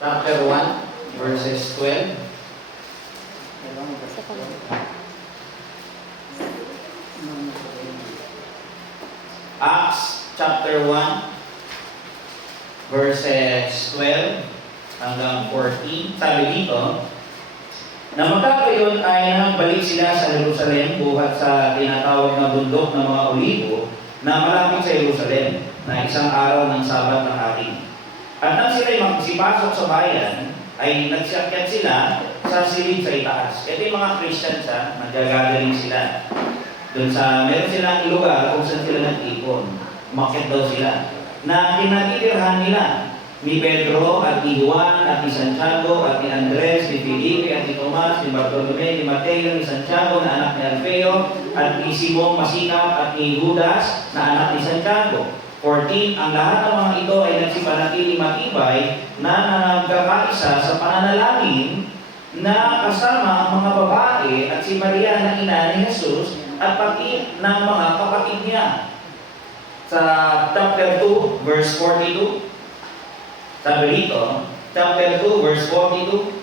chapter 1, verses 12. Acts chapter 1, verses 12 hanggang 14. Sabi dito, na magkakayon ay nagbalik sila sa Jerusalem buhat sa tinatawag na bundok ng mga Olibo na malapit sa Jerusalem na isang araw ng Sabat ng ating. At nang sila'y magsipasok sa bayan, ay nagsiakyat sila sa silid sa itaas. Ito yung mga Christians nagagagaling sila. Doon sa, meron silang lugar kung saan sila nag-ipon. Umakyat daw sila. Na kinatitirhan nila ni Pedro at ni Juan at ni Santiago at ni Andres, ni Felipe at ni Tomas, ni Bartolome, ni Mateo, ni Santiago na anak ni Alfeo at ni Simon Masikap at ni Judas na anak ni Santiago. 14, ang lahat ng mga ito ay nagsipanatili matibay na nagkakaisa sa pananalangin na kasama ang mga babae at si Maria na ina ni Jesus at pati ng mga kapatid niya. Sa chapter 2, verse 42, sabi rito, chapter 2, verse 42,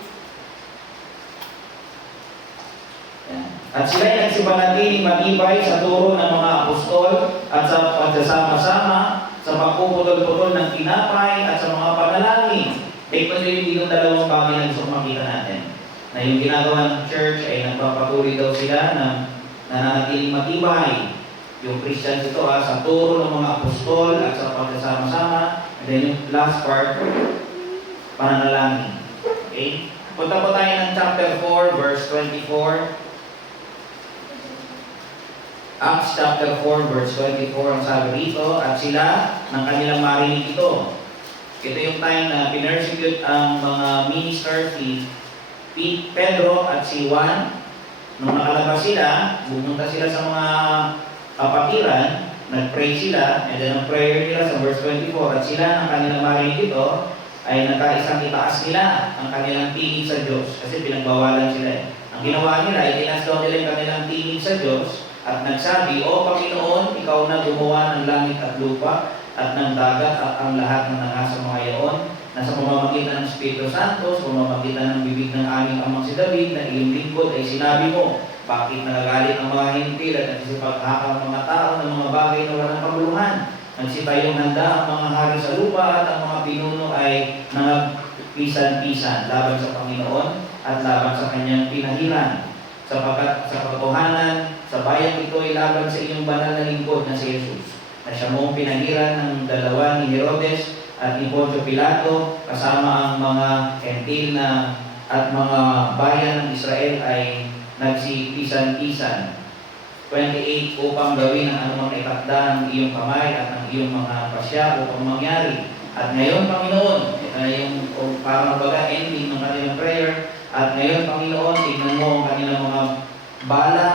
at sila'y nagsipanatiling matibay sa turo ng mga apostol at sa pagsasama-sama sa pagpuputol-putol ng tinapay at sa mga panalangin. Take mo rin yung dalawang bagay na gusto makita natin. Na yung ginagawa ng church ay nagpapatuloy daw sila na nananatiling matibay. Yung Christians ito sa turo ng mga apostol at sa pagsasama-sama. And then yung last part, pananalangin. Okay? Punta po tayo ng chapter 4, verse 24. Acts chapter 4, verse 24, ang sabi rito, at sila ng kanilang marinig ito. Ito yung time na pinersecute ang mga minister, si Pedro at si Juan. Nung nakalabas sila, bumunta sila sa mga kapatiran, nag-pray sila, and then ang prayer nila sa verse 24, at sila ng kanilang marinig ito, ay nagkaisang itaas nila ang kanilang tingin sa Diyos, kasi pinagbawalan sila. Ang ginawa nila, ay tinasdaw nila yung kanilang tingin sa Diyos, at nagsabi, O Panginoon, Ikaw na gumawa ng langit at lupa at ng dagat at ang lahat ng nasa mga iyon na sa pamamagitan ng Espiritu Santo, sa pamamagitan ng bibig ng aming amang si David na iyong lingkod ay sinabi mo, bakit nagagalit ang mga hintil at nagsisipaghaka ang mga tao ng mga bagay na walang kabuluhan? Nagsitayong handa ang mga hari sa lupa at ang mga pinuno ay nangagpisan-pisan laban sa Panginoon at laban sa kanyang pinahiran. Sapagkat sa katotohanan, sa bayang ito ay laban sa iyong banal na lingkod na si Jesus, na siya mong pinahiran ng dalawa ni Herodes at ni Poncio Pilato, kasama ang mga hentil na at mga bayan ng Israel ay nagsipisan-pisan. 28, upang gawin ang anumang itakda ng iyong kamay at ng iyong mga pasya upang mangyari. At ngayon, Panginoon, ito na yung parang baga ending ng kanilang prayer. At ngayon, Panginoon, tignan mo ang kanilang mga bala,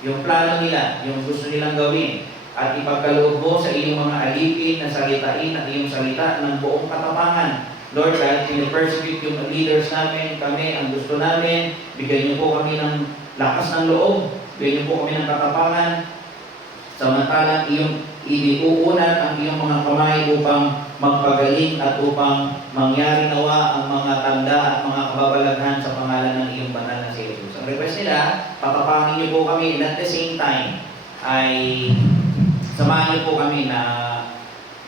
yung plano nila, yung gusto nilang gawin. At ipagkaloob mo sa iyong mga alipin na salitain at iyong salita ng buong katapangan. Lord, kahit pinipersecute yung leaders namin, kami, ang gusto namin, bigyan niyo po kami ng lakas ng loob, bigyan niyo po kami ng katapangan, samantalang iyong iniuunan ang iyong mga kamay upang magpagaling at upang mangyari nawa ang mga tanda at mga kababalaghan sa pangalan ng iyong banal na si Jesus. Ang request nila, patapangin niyo po kami, and at the same time, ay samahan niyo po kami na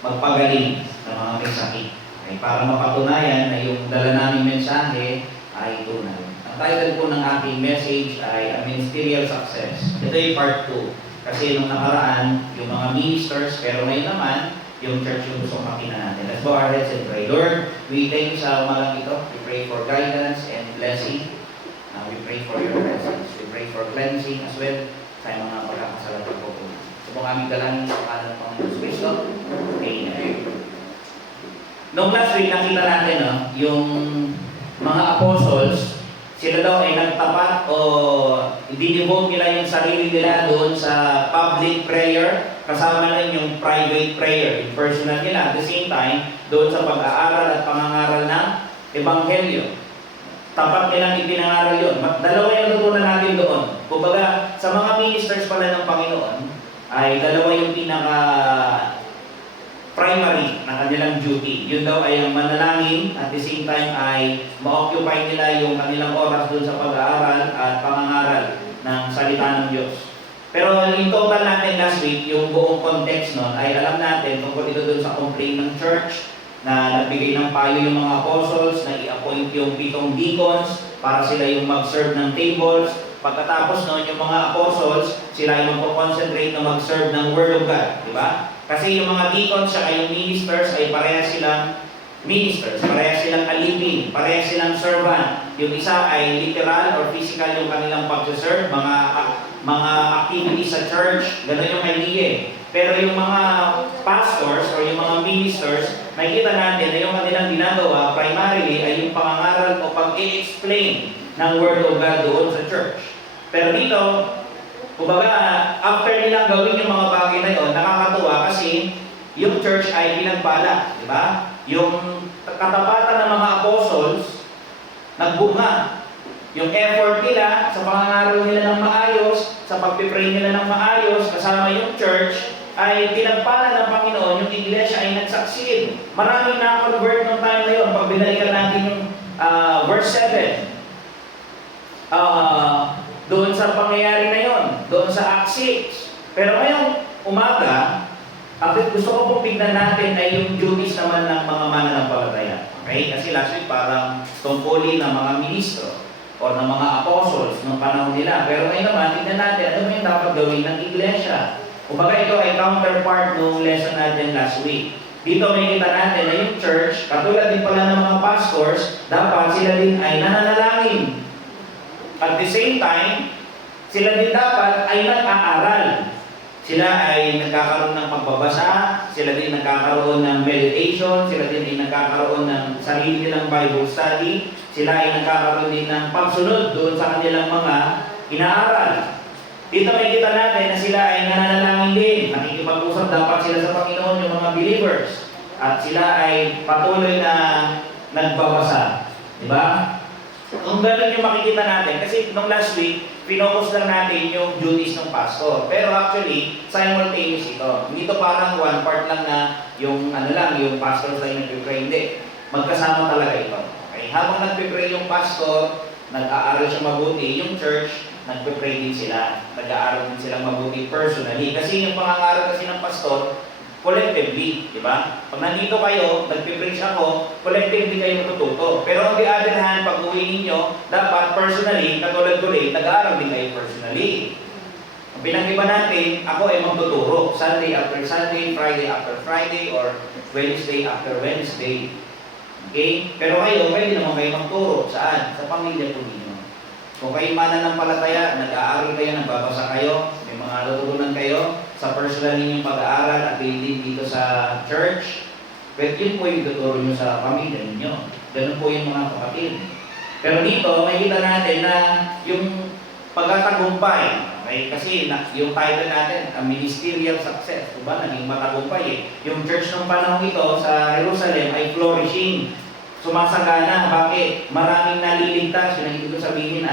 magpagaling ng mga may sakit. Ay para mapatunayan na yung dala naming mensahe ay tunay. Ang title po ng aking message ay A Ministerial Success. Ito yung part 2. Kasi nung nakaraan, yung mga ministers, pero ngayon naman, yung church yung gusto makina natin. Let's bow our heads and pray. Lord, we thank you sa umagang ito. We pray for guidance and blessing. We pray for your presence. We pray for cleansing as well sa mga pagkakasalan po po. Subong aming dalangin sa pangalan ng Panginoon Kristo. Amen. Noong last week, nakita natin yung mga apostles, sila daw ay nagtapat o i-devote nila yung sarili nila doon sa public prayer, kasama na yung private prayer, yung personal nila. At the same time, doon sa pag-aaral at pangangaral ng Ebanghelyo. Tapat nilang ipinangaral yun. Dalawa yung natutunan natin doon. Kumbaga, sa mga ministers pala ng Panginoon, ay dalawa yung pinaka primary na kanilang duty. Yun daw ay ang manalangin, at the same time ay ma-occupy nila yung kanilang oras dun sa pag-aaral at pangangaral ng salita ng Diyos. Pero in total natin last week, yung buong context nun ay alam natin tungkol ito dun sa complaint ng church na nagbigay ng payo yung mga apostles, na i-appoint yung 7 deacons para sila yung mag-serve ng tables. Pagkatapos nun, yung mga apostles, sila yung magpo-concentrate na mag-serve ng Word of God. Di ba? Kasi yung mga deacons at yung ministers ay parehas silang ministers, parehas silang alipin, parehas silang servant. Yung isa ay literal or physical yung kanilang pag-serve, mga activities sa church, gano'n yung idea. Pero yung mga pastors or yung mga ministers, nakikita natin na yung kanilang ginagawa primarily ay yung pangangaral o pag-i-explain ng Word of God doon sa church. Pero dito, kumbaga, after nilang gawin yung mga bagay na yun, nakakatuwa kasi yung church ay pinagpala, di ba? Yung katapatan ng mga apostles, nagbunga. Yung effort nila sa pangangaral nila ng maayos, sa pagpipray nila ng maayos, kasama yung church, ay pinagpala ng Panginoon, yung iglesia ay nag-succeed. Maraming na-convert ng time na yun. Pag binalikan natin yung verse 7, doon sa pangyayari na yon, doon sa Acts 6. Pero ngayong umaga, gusto ko pong tignan natin ay yung duties naman ng mga mananampalataya. Okay? Kasi last week parang tungkulin ng mga ministro o ng mga apostles ng panahon nila. Pero ngayon naman, tignan natin ano yung dapat gawin ng iglesia. Kumbaga ito ay counterpart ng lesson natin last week. Dito may kita natin na yung church, katulad din pala ng mga pastors, dapat sila din ay nananalangin. At the same time, sila din dapat ay nag-aaral. Sila ay nagkakaroon ng pagbabasa, sila din nagkakaroon ng meditation, sila din ay nagkakaroon ng sarili nilang Bible study, sila ay nagkakaroon din ng pagsunod doon sa kanilang mga inaaral. Dito may kita natin na sila ay nananalangin din. Nakikipag-usap dapat sila sa Panginoon, yung mga believers. At sila ay patuloy na nagbabasa. Diba? Kung ganun yung makikita natin, kasi nung last week, pinocus lang natin yung duties ng pastor. Pero actually, simultaneous ito. Hindi ito parang one part lang na yung yung pastor sa nagpipray. Hindi. Magkasama talaga ito. Okay? Habang nagpipray yung pastor, nag-aaral siya mabuti, yung church, nagpipray din sila. Nag-aaral din silang mabuti personally. Kasi yung pangangaral kasi ng pastor, collectively, di ba? Pag nandito kayo, nagpipreach ako, collectively kayo matututo. Pero on the other hand, pag uwi ninyo, dapat personally, katulad ko rin, nag-aaral din kayo personally. Ang pinag-iba natin, ako ay magtuturo. Sunday after Sunday, Friday after Friday, or Wednesday after Wednesday. Okay? Pero kayo, pwede naman kayo magturo. Saan? Sa pamilya po ninyo. Kung kayo mananampalataya, nag-aaral kayo, nagbabasa kayo, may mga natutunan kayo, sa personal ninyong pag-aaral at din dito sa church, but yun po yung tuturo nyo sa pamilya ninyo. Ganun po yung mga kapatid. Pero dito, makikita natin na yung pagkatagumpay, okay? Kasi yung title natin, Ministerial Success, diba? Naging matagumpay eh. Yung church ng panahon ito sa Jerusalem ay flourishing. Sumasagana. Bakit? Maraming naliligtas. Yun ang ibig sabihin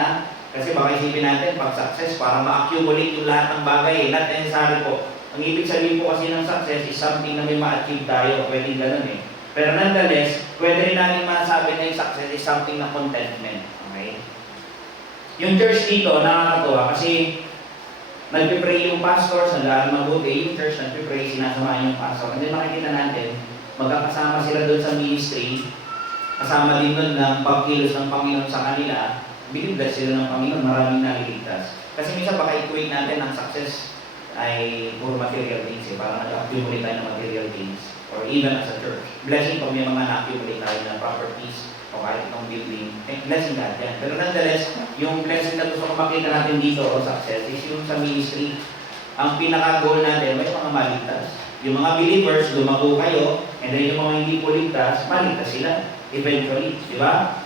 kasi baka isipin natin, pag success, para ma-accumulate yung lahat ng bagay, not necessary po. Ang ibig sabihin po kasi ng success is something na may ma-achieve tayo. Pwede ganun eh. Pero nonetheless, pwede rin natin masabi na yung success is something na contentment. Okay? Yung church dito, nakakatuwa kasi nagpipray yung pastors, nag-aaral mabuti, yung church nagpipray, sinasamahan yung pastor. And then makikita natin, magkakasama sila doon sa ministry, kasama din doon ng pagkilos ng Panginoon sa kanila, binibigay sila ng Panginoon, maraming naliligtas. Kasi minsan baka equate natin ang success ay puro material things, parang nag-accumulate tayo ng material things, or even as a church. Blessing pag may mga na-accumulate tayo na properties, o kahit ng building, blessing God yan. Pero nonetheless, yung blessing na gusto ko makita natin dito, o success, is yung sa ministry. Ang pinaka-goal natin, may mga maligtas. Yung mga believers, lumago kayo, and then yung mga hindi po ligtas, maligtas sila, eventually, di ba?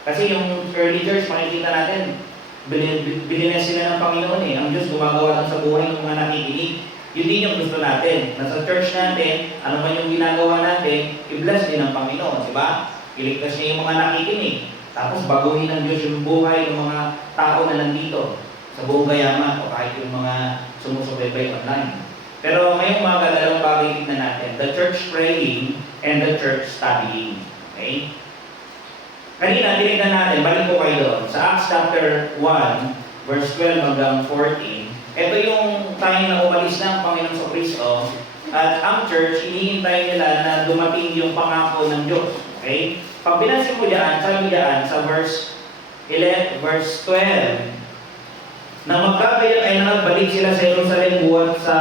Kasi yung early church, makikita natin, binines sila ng Panginoon eh. Ang Diyos gumagawa sa buhay ng mga nakikinig. Yun din yung gusto natin. Nasa church natin, ano man yung ginagawa natin, i-bless din ng Panginoon, di ba? Iligtas niya yung mga nakikinig. Tapos baguhin ng Diyos yung buhay ng mga tao na nandito sa buong Gayaman o kahit yung mga sumusubaybay online. Pero ngayong umaga, dalawang bagay tignan natin. The church praying and the church studying. Okay? Kanina, tinignan natin, balik ko kayo doon. Sa Acts chapter 1, verse 12 hanggang 14, ito yung time na umalis na ang Panginoon Kristo at ang church, hinihintay nila na dumating yung pangako ng Diyos. Okay? Pag binasin mo diyan, sabi diyan sa verse 11, verse 12, na magkagayon ay nagbalik sila sa Jerusalem buhat sa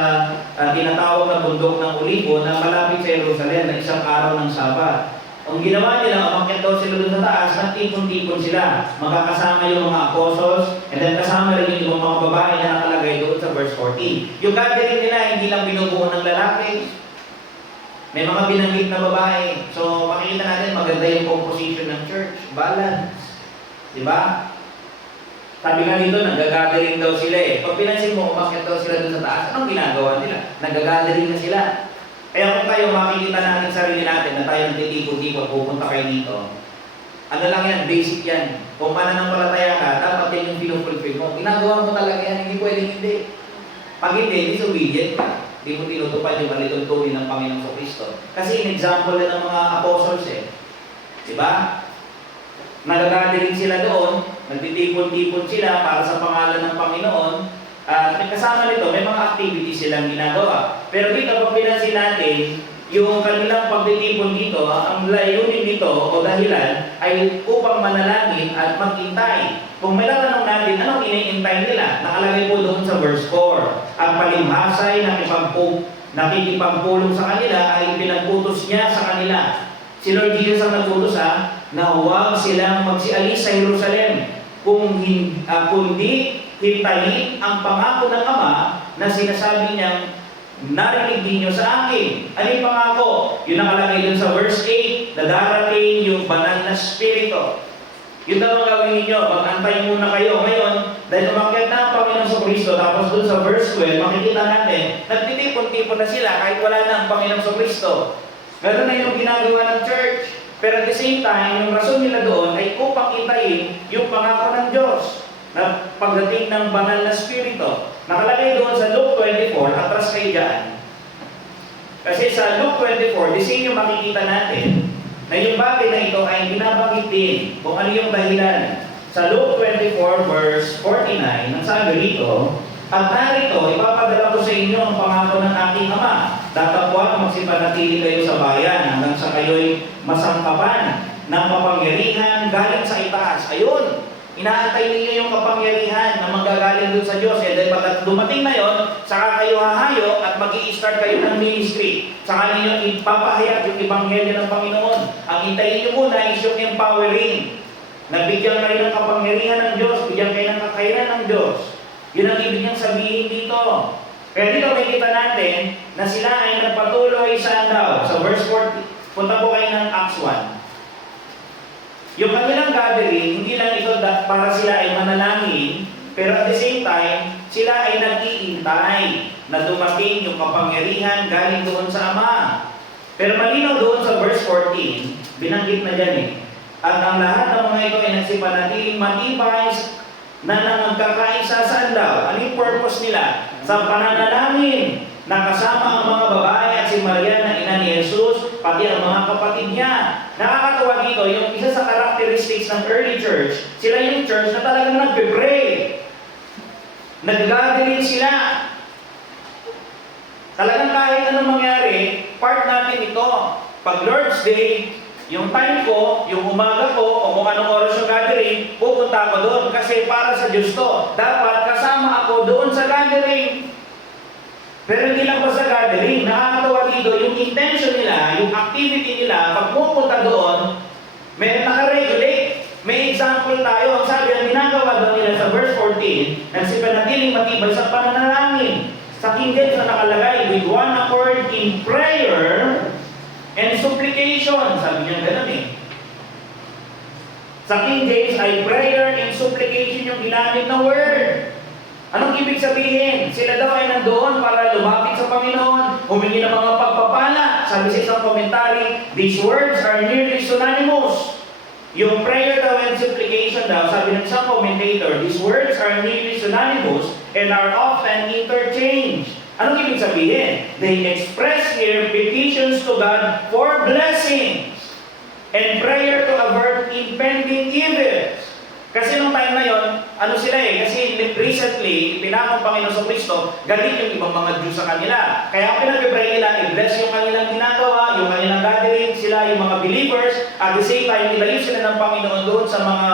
tinatawag na bundok ng Olibo na malapit sa Jerusalem na isang araw ng Sabat. Ang ginawa nila, umakyat daw sila doon sa taas, nagtipon-tipon sila. Magkakasama yung mga apostles, and then kasama rin yung mga babae na nakalagay doon sa verse 14. Yung gathering nila, hindi lang binubuo ng lalaki. May mga binanggit na babae. So, makikita natin, maganda yung composition ng church. Balance. Diba? Sabi nga dito, nag-gathering daw sila eh. Pag pinansin mo, umakyat daw sila doon sa taas, anong ginagawa nila? Nag-gathering na sila. Kaya kung kayo makikita natin sarili natin na tayo nagtitipon-tipon, pupunta kayo dito. Ano lang yan, basic yan. Kung mananampalataya ka, dapat yan yung pinupulfil mo. Ginagawa mo talaga yan, hindi pwedeng hindi. Pag hindi, disobedient ka. Hindi mo tinutupad yung malituntunin ng Panginoong Kristo. Kasi in-example na ng mga apostles eh. Diba? Nagagaling sila doon, nagtitipon-tipon sila para sa pangalan ng Panginoon. At kasama nito, may mga activities silang ginagawa. Pero dito, pag pinansin natin, yung kanilang pagtitipon dito, ang layunin nito o dahilan ay upang manalangin at maghintay. Kung may tatanong natin, anong iniintay nila? Nakalagay po doon sa verse 4. Ang palimhasay nakikipagpulong sa kanila ay pinagputos niya sa kanila. Si Lord Jesus ang nagputos na huwag silang magsialis sa Jerusalem kundi hintayin ang pangako ng Ama na sinasabi niyang narinig ninyo sa akin. Ano yung pangako? Yung nakalagay dun sa verse 8 na darating yung banal na Espiritu. Yun daw ang gawin ninyo. Mag-antay muna kayo. Ngayon, dahil umakyat na ang Panginoon Kristo, tapos dun sa verse 12, makikita natin, nagtitipon-tipon na sila kahit wala na ang Panginoon Kristo. Ganun na yung ginagawa ng church. Pero at the same time, yung rason nila doon ay upang itayin yung pangako ng Diyos na pagdating ng banal na Espiritu. Nakalagay doon sa Luke 24, atras kayo dyan. Kasi sa Luke 24, di sa inyo makikita natin na yung bagay na ito ay binabanggit din kung ano yung dahilan. Sa Luke 24, verse 49, ang sabi rito, at narito, ipapadala ko sa inyo ang pangako ng aking Ama. Datapwat magsipanatili kayo sa bayan hanggang sa kayo'y masangkapan ng kapangyarihan galing sa itaas. Ayun! Inaantay ninyo yung kapangyarihan na manggagaling dun sa Diyos. And then pag dumating na yon, saka kayo hahayo at mag-i-start kayo ng ministry. Saka ninyo ipapahayag yung Ebanghelyo ng Panginoon. Ang hintayin nyo muna is yung empowering. Nabigyan kayo ng kapangyarihan ng Diyos, bigyan kayo ng kakayanan ng Diyos. Yun ang ibig niyang sabihin dito. Kaya dito makikita natin na sila ay nagpatuloy saan daw? Sa verse 40, punta po kayo ng Acts 1. Yung kanilang gathering, hindi lang ito para sila ay manalangin, pero at the same time, sila ay nag-iintay na dumating yung kapangyarihan galing doon sa Ama. Pero malinaw doon sa verse 14, binanggit na dyan eh. At ang lahat ng mga ito ay nagsipanatiling matibay na nagkakaisa saan daw? Ano yung purpose nila? Sa pananalangin na kasama ang mga babae at si Maria na ina ni Jesus, pati ang mga kapatid niya. Nakakatawa dito, yung isa sa characteristics ng early church, sila yung church na talagang nagpe-pray. Nag-gathering sila. Talagang kahit anong mangyari, part natin ito. Pag Lord's Day, yung time ko, yung umaga ko, o kung anong oras yung gathering, pupunta ako doon kasi para sa Diyos to. Dapat kasama ako doon sa gathering. Pero hindi lang pa sa gathering, nakakatawa dito, yung intention nila, yung activity nila, pag pupunta doon, may nakaregulate. May example tayo. Ang sabi, ang ginagawa daw nila sa verse 14, nagsipanatiling matibay sa pananalangin. Sa King James na nakalagay, with one accord in prayer and supplication. Sabi niya ganun eh. Sa King James ay prayer and supplication yung ginamit na word. Anong ibig sabihin? Sila daw ay nandoon para lumapit sa Panginoon, humingi ng mga pagpapala. Sabi sa isang commentary, these words are nearly synonymous. Yung prayer daw and supplication daw, sabi ng isang commentator, these words are nearly synonymous and are often interchanged. Anong ibig sabihin? They express here petitions to God for blessings and prayer to avert impending evils. Kasi nung time na yon, ano sila kasi recently, pinakong Panginoon sa Kristo, galit yung ibang mga Diyos sa kanila. Kaya ang pinag-pray nila, i-bless yung kanilang ginagawa, yung kanilang gathering, sila yung mga believers, at the same time, ilayo sila ng Panginoon doon sa mga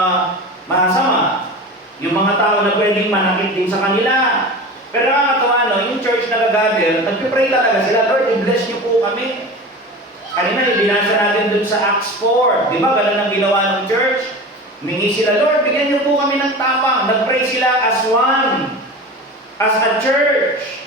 masama. Yung mga tao na pwedeng manakit din sa kanila. Pero nakakatawa, yung church na nag-gather, nag-pray talaga sila, Lord, i-bless niyo po kami. Kanina, ibinasa natin doon sa Acts 4. Di ba, ganun ang ginawa ng church? Humingi sila, Lord, bigyan niyo po kami ng tapang. Nag-pray sila as one, as a church.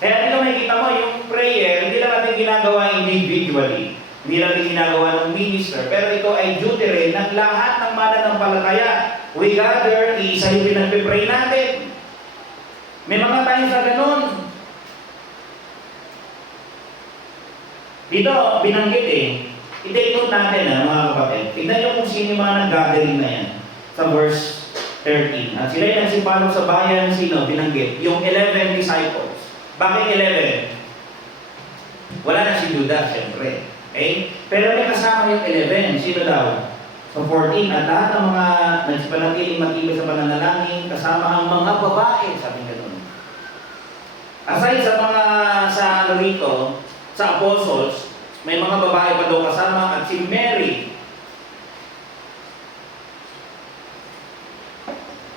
Kaya dito makikita mo, yung prayer, hindi lang natin ginagawa individually. Hindi lang din ginagawa ng minister. Pero ito ay duty rin ng lahat ng mananampalataya. We gather, isa yung pinag-pray natin. May mga times na ganun. Dito, binanggit I-take note natin mga kapatid. Tignan nyo kung sino yung mga nag-gathering na yan. Sa verse 13. At sila yung nagsipalong sa bayan, sino? Binanggit. Yung 11 disciples. Bakit 11? Wala na si Judas, syempre. Okay? Pero may kasama yung 11. Sino daw? So 14. At lahat ng mga nagsipanatiling matibay sa pananalangin, kasama ang mga babae. Sabi nga doon. Aside sa mga rito, sa apostles, may mga babae pa daw kasama at si Mary.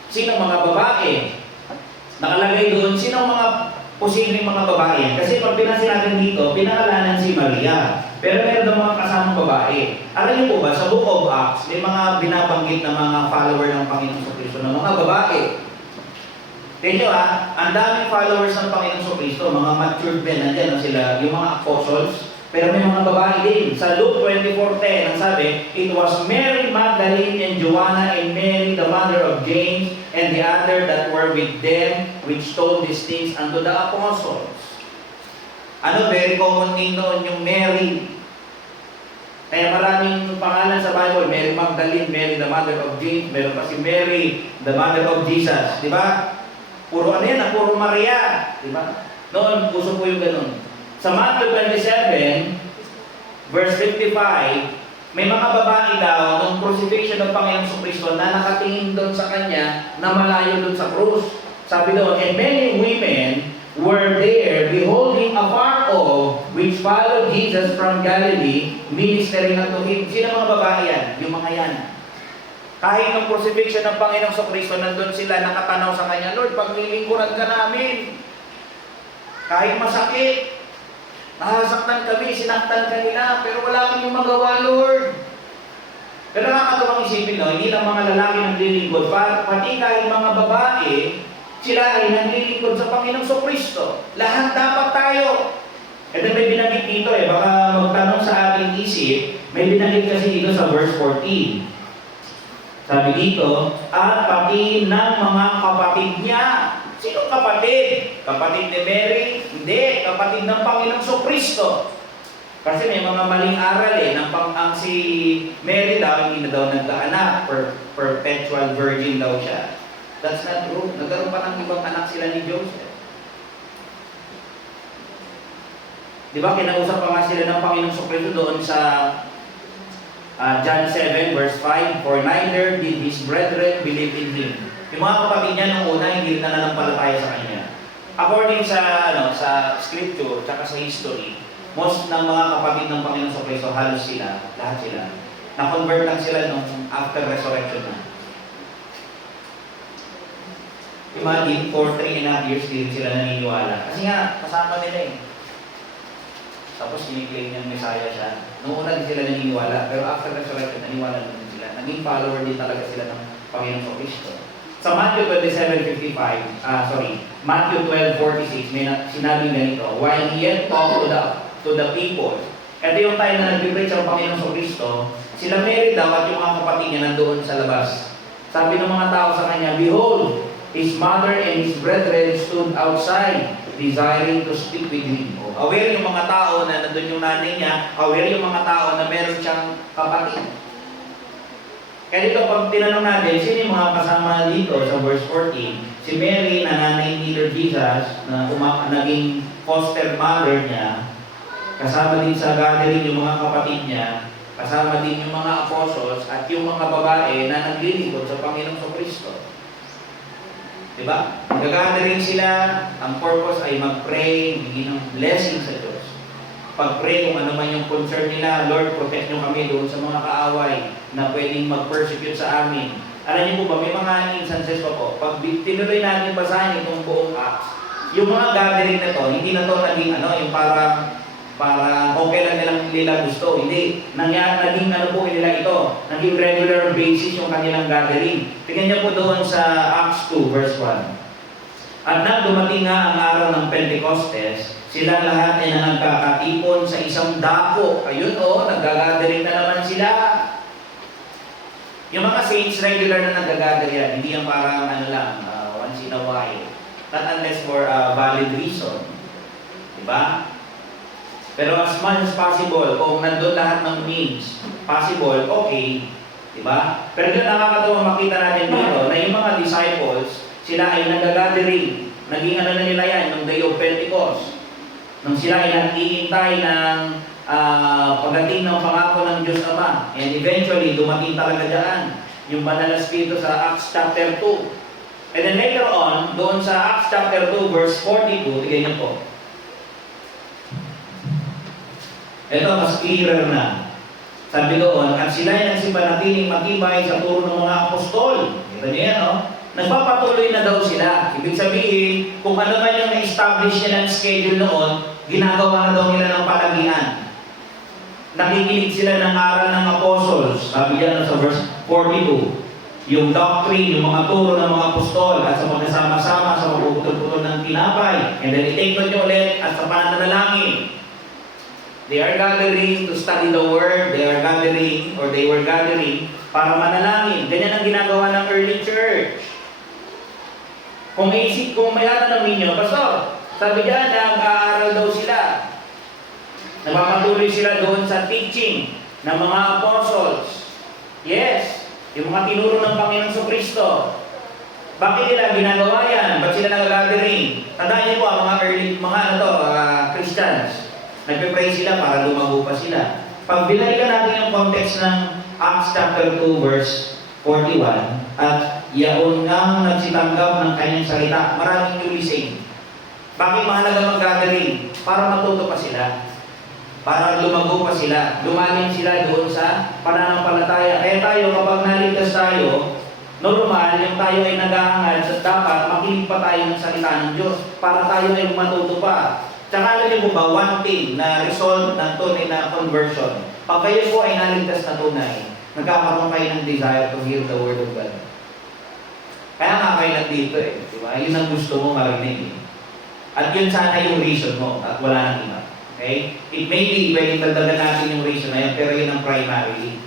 Sino mga babae? Nakalagay doon, sino mga posibleng mga babae? Kasi pag pinasin natin dito, pinangalanan si Maria. Pero meron daw mga kasamang babae. Alam niyo po ba, sa Book of Acts, may mga binabanggit na mga follower ng Panginoon sa Kristo na mga babae. Tingnan nyo ang daming followers ng Panginoon sa Kristo, mga matured men, nandiyan sila, yung mga apostles. Pero may mga babae din. Sa Luke 24:10, ang sabi, it was Mary Magdalene and Joanna and Mary, the mother of James, and the other that were with them, which told these things unto the apostles. Very common name noon yung Mary. Kaya maraming pangalan sa Bible. Mary Magdalene, Mary the mother of James, meron pa si Mary, the mother of Jesus. Di ba? Puro puro Maria. Di ba? Noon, puso po yung ganun. Sa Matthew 27, verse 55, may mga babae daw nung crucifixion ng Panginoong Kristo na nakatingin doon sa Kanya na malayo doon sa krus. Sabi doon, and many women were there beholding afar off, which followed Jesus from Galilee, ministering unto Him. Sino mga babae yan? Yung mga yan. Kahit nung crucifixion ng Panginoong Kristo, nandun sila nakatanaw sa Kanya, Lord, paglilingkuran ka namin. Kahit masakit, nasaktan kami, sinaktan kanila, pero wala kaming magawa, Lord. Pero nakakatawang isipin, hindi lang mga lalaki naglilingkod, pati kahit mga babae, sila ay naglilingkod sa Panginoong Kristo. Lahat dapat tayo. Ito may binanggit dito baka magtanong sa ating isip, may binanggit kasi dito sa verse 14. Sabi dito, at pati ng mga kapatid niya. Sino kapatid? Kapatid ni Mary? Hindi. Kapatid ng Panginoong Kristo. Kasi may mga maling aral ang si Mary daw, hindi na daw nagkaanak. Perpetual virgin daw siya. That's not true. Nagkaroon pa ng ibang anak sila ni Joseph. Di ba, kinausap pa nga sila ng Panginoong Kristo doon sa John 7 verse 5, for neither did his brethren believe in him. Yung mga kapatid niya nung una, hindi na nanampalataya sa kanya. According sa scripture, tsaka sa history, most ng mga kapatid ng Panginoon sa Kristo, halos sila, lahat sila, na-convert lang sila nung after resurrection na. Imagine, for 3.5 years din sila naniniwala. Kasi nga, kasama nila Tapos kiniklaim niyang Messiah siya. Noong una din sila naniniwala, pero after resurrection, naniwala na din sila. Naging follower din talaga sila ng Panginoon sa Kristo. Sa Matthew 27:55, Matthew 12:46, may sinabing ganito, while he yet talked to the people. Ito yung time na nag-preach ang Panginoon sa Kristo, sila Mary daw at yung mga kapatid niya nandoon sa labas. Sabi ng mga tao sa kanya, behold, his mother and his brethren stood outside, desiring to speak with him. Aware yung mga tao na nandun yung nanay niya, aware yung mga tao na meron siyang kapatid. Kaya dito, pag tinanong natin, sino yung mga kasama dito sa verse 14? Si Mary, na nanay ni Lord Jesus, na naging foster mother niya, kasama din sa gathering yung mga kapatid niya, kasama din yung mga apostles, at yung mga babae na naglilingkod sa Panginoong Kristo. Diba? Nag-gathering sila, ang purpose ay mag-pray, hingin ng blessing sa Diyos. Pag-pray kung ano man yung concern nila, Lord, protect nyo kami doon sa mga kaaway na pwedeng mag-persecute sa amin. Alam niyo po ba, may mga instances pa po, pag tinuloy natin basahin itong buong Acts, yung mga gathering na to, hindi na to naging yung para okay lang nila gusto. Hindi. Naging po nila ito. Naging regular basis yung kanilang gathering. Tingnan niyo po doon sa Acts 2 verse 1. At nang dumating nga ang araw ng Pentecostes, silang lahat ay nagkakatipon sa isang dako. Ayun nag-gathering na naman sila. Yung mga saints regular na nag-gather yan, hindi yung parang once in a while. Not unless for a valid reason. Diba? Pero as much as possible, kung nandun lahat ng means, possible, okay. Diba? Pero doon nakakatawa makita natin dito na yung mga disciples, sila ay nag-gathering. Naging na nila yan, nung Day of Pentecost. Nung sila ay nag-iintay ng pagdating ng pangako ng Diyos Ama. And eventually, dumating talaga dyan yung Banal na Espiritu sa Acts chapter 2. And then later on, doon sa Acts chapter 2, verse 42, tignan niyo po. Ito, mas clearer na. Sabi doon, at sila ay nagsipanatiling matibay sa turo ng mga apostol. Kita niyo yan, nagpapatuloy na daw sila. Ibig sabihin, kung ano man yung na-establish nila ng schedule noon, ginagawa na daw nila ng palagian. Nakikinig sila ng aral ng apostles. Sabi diyan sa verse 42. Yung doctrine, yung mga turo ng mga apostol, at sa pagkasama-sama sa pagpuputol-putol ng tinapay. And then i-take note nyo ulit at sa pananalangin. They are gathering to study the Word. They were gathering para manalangin. Ganyan ang ginagawa ng early church. Kung may tatanungin nyo, Pastor, sabi diyan, nag-aaral daw sila. Napapatuloy sila doon sa teaching ng mga apostles. Yes, yung mga tinuro ng Panginoong Kristo. Bakit nila ginagawa yan? Ba't sila nag-gathering? Tandaan niyo po ang mga early, Christians. Nagpe-pray sila para lumago pa sila. Pag binalikan natin yung context ng Acts chapter 2 verse 41, at yaon nga nagsitanggap ng kanyang salita, maraming nulising. Bakit mahalaga mag-gathering? Para matuto pa sila. Para lumago pa sila. Lumalim sila doon sa pananampalataya. Kaya tayo, kapag naligtas tayo, normal, yung tayo ay nag-aangad, dapat makinig pa tayo ng salita ng Diyos para tayo ay matuto pa. Tsaka alam niyo po ba, one thing na result ng tunay na conversion, pag kayo po ay naligtas na tunay, nagkakaroon kayo ng desire to hear the Word of God. Kaya nga kayo nandito diba? Yun ang gusto mo marinig. At yun sana yung reason mo, at wala nang iba. Okay? It may be, pwedeng dagdagan natin yung reason na yun, pero yun ang primary.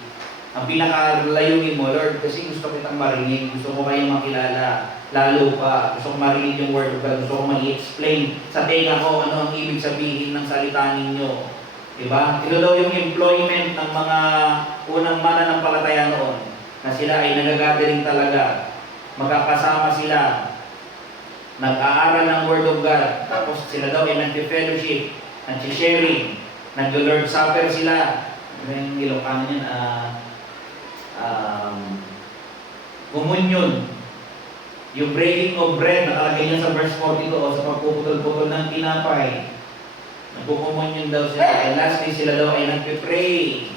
Ang pinakalayunin mo, Lord, kasi gusto kitang marinig, gusto ko kayong makilala, lalo pa, gusto ko marinig yung Word of God, gusto ko ma-explain sa tenga ko ano ang ibig sabihin ng salita ninyo. Diba? Ito daw yung employment ng mga unang mananampalataya noon, na sila ay nag-gathering talaga, magkakasama sila, nag-aaral ng Word of God, tapos sila daw ay nag-fellowship, nag-sharing, nag-Lord Supper sila. Yung Ilocano yun, communion. Yung breaking of bread, nakalagay niya sa verse 42, o sa pagpuputol-putol ng tinapay. Nagpupumunyon daw sila. And lastly, sila daw ay nagpipray.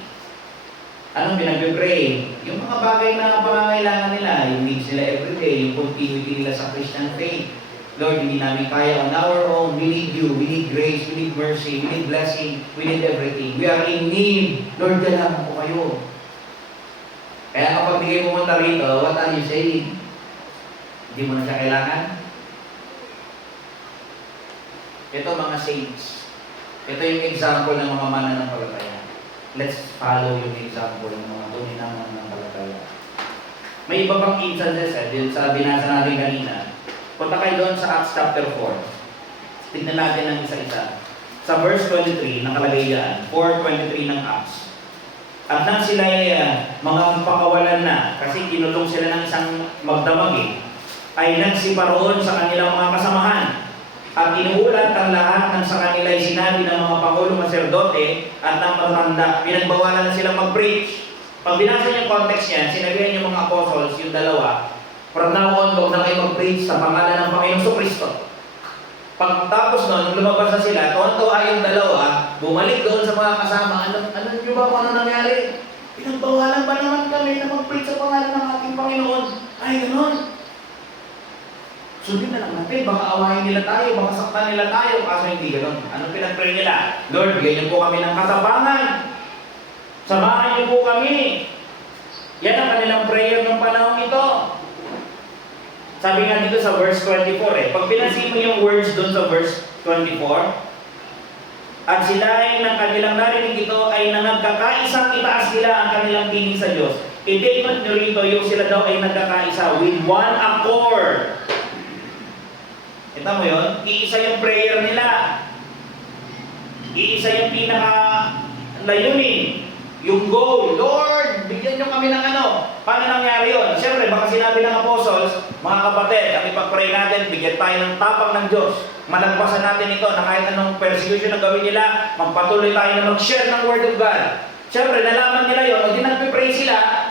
Anong pinagpipray? Yung mga bagay na pangangailangan nila, yung needs nila everyday, yung continuity nila sa Christian faith. Lord, hindi namin kaya on our own. We need you. We need grace. We need mercy. We need blessing. We need everything. We are in need. Lord, kailangan po kayo. Kaya kapag di kayo pumunta rito, what are you saying? Hindi mo na siya kailangan? Ito mga saints. Ito yung example ng mga mananampalataya. Let's follow yung example ng mga tunay na mananampalataya. May iba pang instances sa binasa natin kanina. Punta kayo doon sa Acts chapter 4. Tignan natin ng isa-isa. Sa verse 23, nakalagay yan, 4:23 ng Acts. At nang sila ay mga pakawalan na, kasi kinulong sila ng isang magdamag ay nagsiparoon sa kanilang mga kasamahan. At inuulat ang lahat ng sa kanila ay sinabi ng mga pangulong saserdote at ng matatanda. Pinagbawalan na silang mag-preach. Pag binasa niyo yung context yan, sinabihan yung mga apostles, yung dalawa, from now on, huwag na kayo mag-preach sa pangalan ng Panginoong Kristo. Pagtapos nun, lumabas na sila, tuwan-tuwa yung dalawa, bumalik doon sa mga kasama, ano nyo ba kung ano nangyari? Pinagbawalan ba naman kami na mag-preach sa pangalan ng ating Panginoon? Ay, gano'n. Sundin na lang natin, baka awahin nila tayo, baka saktan nila tayo, kaso hindi gano'n. Anong pinag-pray nila? Lord, bigyan niyo po kami ng katapangan. Samahan niyo po kami. Yan ang kanilang prayer ng panahon ito. Sabi nga dito sa verse 24 pag pinansin mo yung words doon sa verse 24, at sila ay ng kanilang narinig ito ay nagkakaisang itaas nila ang kanilang tinig sa Diyos. I-take note nyo rito yung sila daw ay nagkakaisa with one accord. Kita mo yun? Iisa yung prayer nila. Iisa yung pinaka-layunin. Yung goal. Lord, bigyan nyo kami ng ano. Paano nangyari yun? Siyempre, baka sinabi ng apostles, mga kapatid, kami pag-pray natin, bigyan tayo ng tapang ng Diyos. Malagpasan natin ito na kahit anong persecution na gawin nila, magpatuloy tayo na mag-share ng Word of God. Siyempre, nalaman nila yun, o di nagpipray sila,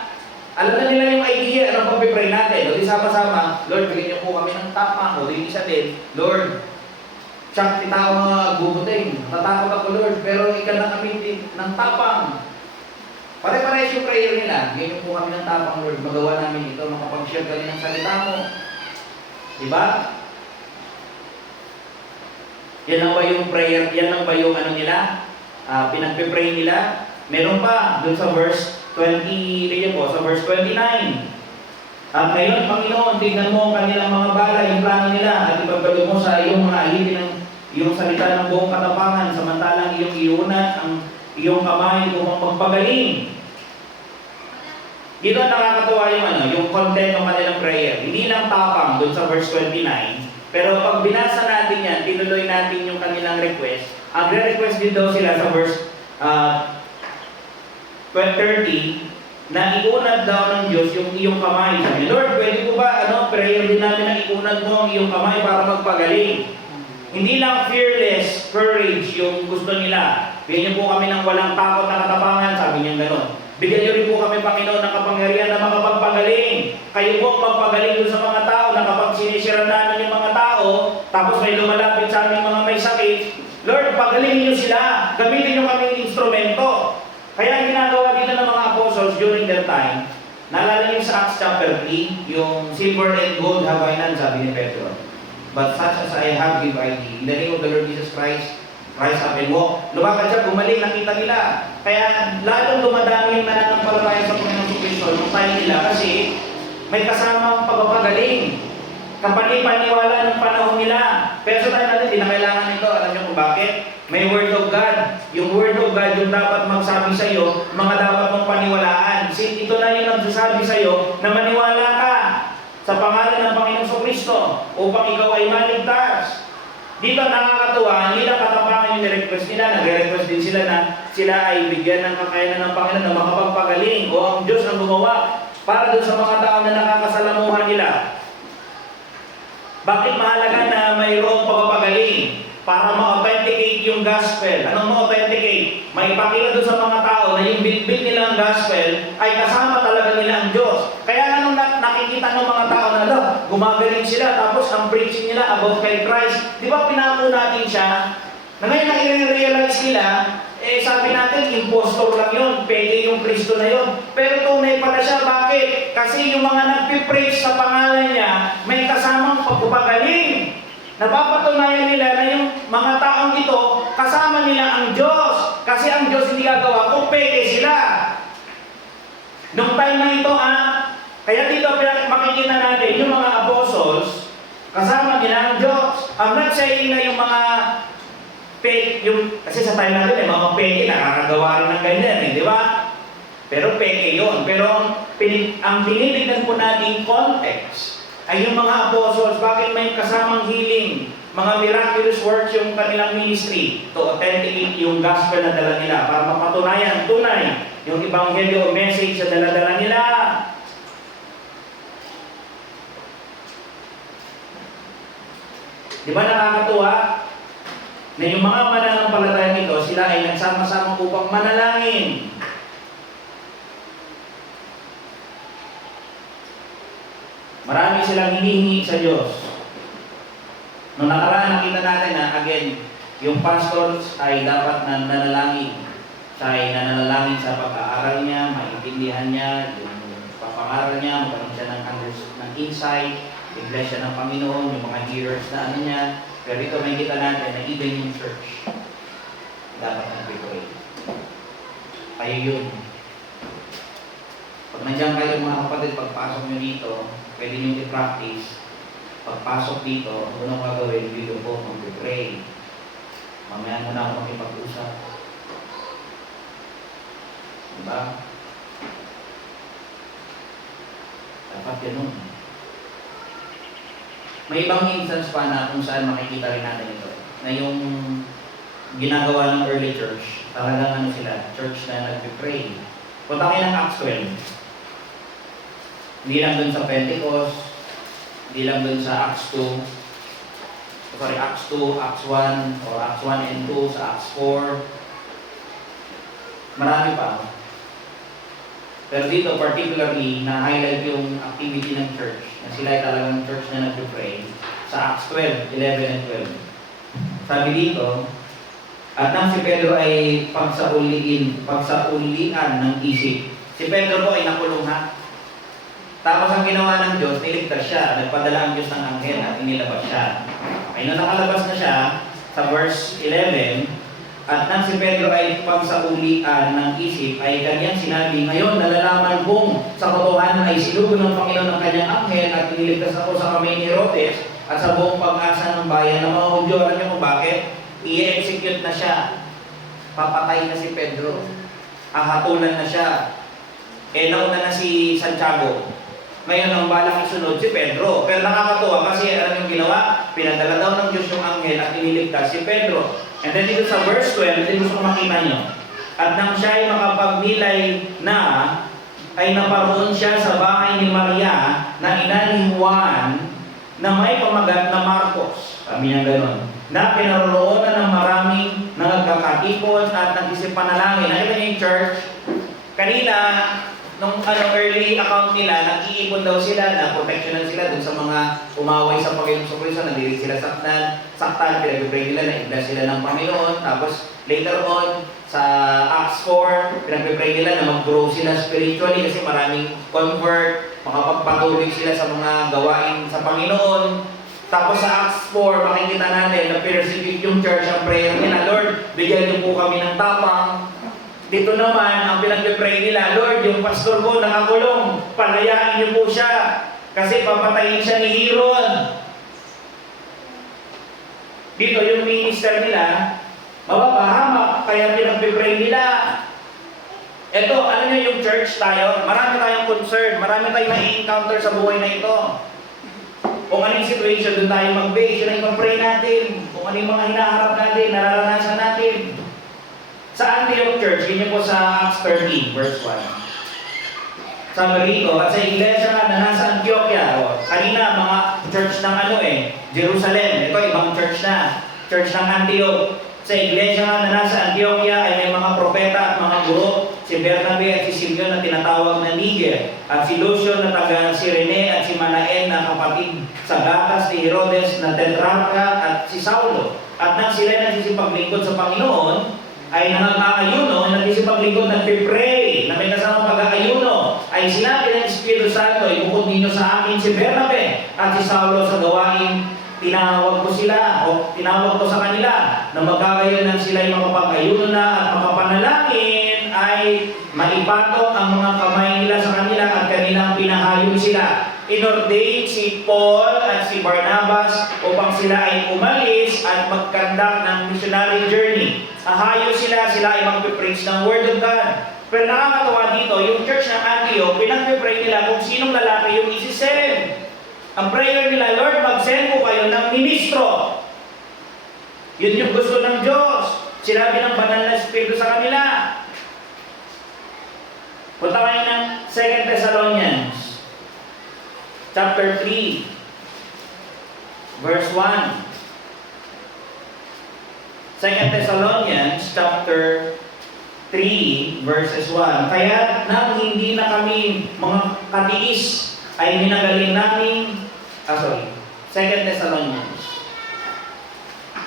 alam na nila yung idea, anong pag-pray natin. O di sama-sama, Lord, bigyan niyo po kami ng tapang. O di isa din, Lord, siyak kita ako mga gubutin. Tatakot ako, Lord, pero ikaw na kami ng tapang. Pare-pares yung prayer nila. Bigyan niyo po kami ng tapang, Lord. Magawa namin ito, makapag-share kami ng salita mo. Diba? Yan lang ba yung prayer? Yan lang ba yung ano nila? Pinagpe-pray nila? Meron pa, dun sa verse 20, tignan po, sa verse 29. Ngayon, Panginoon, tignan mo ang kanilang mga bala, yung plano nila, at ipagdalo mo sa iyong mga ahiti ng iyong salita ng buong katapangan, samantalang iyong iunat ang iyong kamay upang magpagaling. Dito nakakatuwa yung yung content ng kanilang prayer. Hindi lang tapang dun sa verse 29, pero pag binasa natin yan, tinuloy natin yung kanilang request. Ang re-request din daw sila sa verse 30, na iunad daw ng Diyos yung iyong kamay. Sabi, Lord, pwede po ba, prayer din namin na iunad mo ang iyong kamay para magpagaling. Hindi lang fearless courage yung gusto nila. Bigyan niyo po kami ng walang takot na katapangan, sabi niya gano'n. Bigyan niyo rin po kami, Panginoon, ng kapangyarihan na makapagpagaling. Kayo po magpagaling doon sa mga tao na kapag sinisira namin yung mga tao, tapos may lumalapit sa aming mga may sakit, Lord, pagalingin niyo sila. Gamitin niyo kaming instrumento. Kaya ang ginagawa dito ng mga apostles during their time, naalala niyo sa Acts chapter 3, yung silver and gold have I none, sabi ni Pedro. But such as I have give I thee. In the name of the Lord Jesus Christ, rise up and walk. Lumakad siya, bumalik, nakita nila. Kaya lalong dumadami yung nananampalataya sa Panginoong Kristo nung time nila kasi may kasamang pagpapagaling. Kapani-paniwala ng panahon nila. Pero sa tayo natin, hindi na kailangan ito. Alam niyo kung bakit? May Word of God. Yung Word of God yung dapat magsabi sa iyo, mga dapat mong paniwalaan. Ito na yung nagsasabi sa iyo na maniwala ka sa pangalan ng Panginoong Kristo upang ikaw ay maligtas. Dito nakakatuwa, hindi lang katapangan yung request nila, nagre-request din sila na sila ay bigyan ng kakayanan ng Panginoon na makapagpagaling o ang Diyos ang gumawa para doon sa mga tao na nakakasalamuhan nila. Bakit mahalaga na mayroong pagpapagaling? Para ma-authenticate yung gospel. Anong ma-authenticate? Maipakita doon sa mga tao na yung bitbit nilang gospel ay kasama talaga nila ang Diyos. Kaya anong nakikita ng mga tao na gumagaling sila tapos ang preaching nila about kay Christ. Di ba pinako natin siya? Na ngayon na i-realize nila, sabi natin, impostor lang yun, pwede yung Kristo na yun. Pero tunay pala siya, bakit? Kasi yung mga nagpipreach sa pangalan niya, may kasamang pagpapagaling. Napapatunayan nila na yung mga taong ito, kasama nila ang Diyos. Kasi ang Diyos hindi gagawa kung peke sila. Nung time na ito, kaya dito makikita natin yung mga apostles, kasama nila ang Diyos. I'm not saying na yung mga peke, kasi sa time natin, mga peke, nakakagawa rin ng ganyan, di ba? Pero peke yun. Pero ang tinitignan po natin context, ay yung mga apostles, bakit may kasamang healing, mga miraculous works yung kanilang ministry to authenticate yung gospel na dala nila para mapatunayan, tunay, yung ebanghelyo o message na dala-dala nila. Di ba nakakatuwa? Na yung mga mananampalataya nito, sila ay nagsama-sama upang manalangin. Marami silang hinihingi sa Diyos. Noong nakaraan, nakita natin na, again, yung pastors ay dapat nanalangin. Siya ay nanalangin sa pag-aaral niya, maintindihan niya, yung papangaral niya, magkaroon siya ng insight, iglesia ng Panginoon, yung mga hearers na ano niya. Pero dito may kita natin na even yung church, dapat nag-pray. Kayo yun. Pag nandiyan kayo mga kapatid, pagpasok nyo dito, pwede nyo i-practice. Pagpasok dito, unang gagawin, dito po mag-pray. Mamaya muna ako makipag-usap. Diba? Dapat ganun. May ibang instance pa na kung saan makikita rin natin ito. Na yung ginagawa ng early church, talagang ano sila, church na nag-pray. Punta kayo ng Acts 12. Hindi lang dun sa Pentecost, hindi lang dun sa Acts 2, Acts 2, Acts 1, or Acts 1 and 2, sa Acts 4. Marami pa. Pero dito, particularly, na-highlight yung activity ng church, na sila ay talagang church na nag-pray, sa Acts 12, 11 and 12. Sabi dito, at nang si Pedro ay pagsaulian ng isip. Si Pedro po ay nakulong ha. Tapos ang ginawa ng Diyos, niligtas siya. Nagpadala ang Diyos ng anghel at inilabas siya. Ay nung nakalabas na siya, sa verse 11, at nang si Pedro ay pagsaulian ng isip, ay kanyang sinabi, ngayon nalalaman kong sa katotohanan ay sinugo ng Panginoon ng kanyang anghel at iniligtas ako sa kamay ni Herodes at sa buong pag-asa ng bayan ng mga Hudyo. Alam niyo kung bakit? I-execute na siya. Papatay na si Pedro. Ahatulan na siya. Nauna na si Santiago. Ngayon ang balang isunod si Pedro. Pero nakakatuwa kasi alam yung ginawa? Pinadala daw ng Diyos yung anghel at iniligtas si Pedro. And then dito sa verse 12, ito gusto ko makita nyo. At nang siya ay makapagnilay na, ay naparoon siya sa bahay ni Maria na ina ni Juan na may pamagat na Marcos. Sabi niya gano'n. Na pinaroroonan ng maraming nagkakatipon at nag-isip panalangin. Nakita niyo yung church? Kanina, nung early account nila, nag-iipon daw sila na protectionan sila dun sa mga umaway sa Panginoon sa Kristo, na dili sila saktan, pinag-pray nila na iglas sila ng Panginoon. Tapos later on, sa Acts 4, pinag-pray nila na mag-grow sila spiritually kasi maraming convert, makapagpatuloy sila sa mga gawain sa Panginoon. Tapos sa Acts 4, makikita natin na persecute yung church ang prayer nila, Lord, bigyan niyo po kami ng tapang. Dito naman, ang pinag-pray nila, Lord, yung pastor ko nakakulong, palayain niyo po siya kasi papatayin siya ni Herod. Dito yung minister nila, mababahamak, kaya pinag-pray nila. Ito, alam niyo yung church tayo, marami tayong concern, marami tayong na-encounter sa buhay na ito. Kung ano yung situation, doon tayo mag-base, yun ang pray natin. Kung ano yung mga hinaharap natin, nararanasan natin. Sa Antioch Church, ganyan po sa Acts 13, verse 1. Sabi rito, at sa iglesia na nasa Antioquia, kanina mga church ng Jerusalem, ito ibang church na, church ng Antioch. Sa iglesia na nasa Antioquia ay may mga propeta at mga guro, si Bernabe at si Simeon na tinatawag na Niger, at si Lucio na taga Cirene at si Manaen na kapatid sa gatas ni Herodes na tetrarca at si Saulo. At nang sila nagsisipaglingkod sa Panginoon, ay nangangayuno, nagsisipaglingkod, nagpipray, na may kasama pag-aayuno, ay sinabi ng Espiritu Santo, ibukod ninyo sa akin si Bernabe at si Saulo sa gawain. Tinawag ko sila, o tinawag ko sa kanila, na magkagayon ng sila ay makapag-ayuno na at makapanalangin, ay maipato ang mga kamay nila sa kanila at kanilang pinahayon sila. Inordain si Paul at si Barnabas upang sila ay umalis at mag-conduct ng missionary journey. Ahayo sila ay mag-preach ng Word of God. Pero nakakatawa dito, yung church ng Antioch, pinag-pray nila kung sinong lalaki yung isi-send. Ang prayer nila, Lord, mag-send po kayo ng ministro. Yun yung gusto ng Diyos. Sinabi ng banal na Espiritu sa kanila. Punta kayo ng 2 Thessalonians, chapter 3, verse 1. 2 Thessalonians chapter 3 verses 1. Kaya nang hindi na kami mga katiis, ay minagaling namin, 2 Thessalonians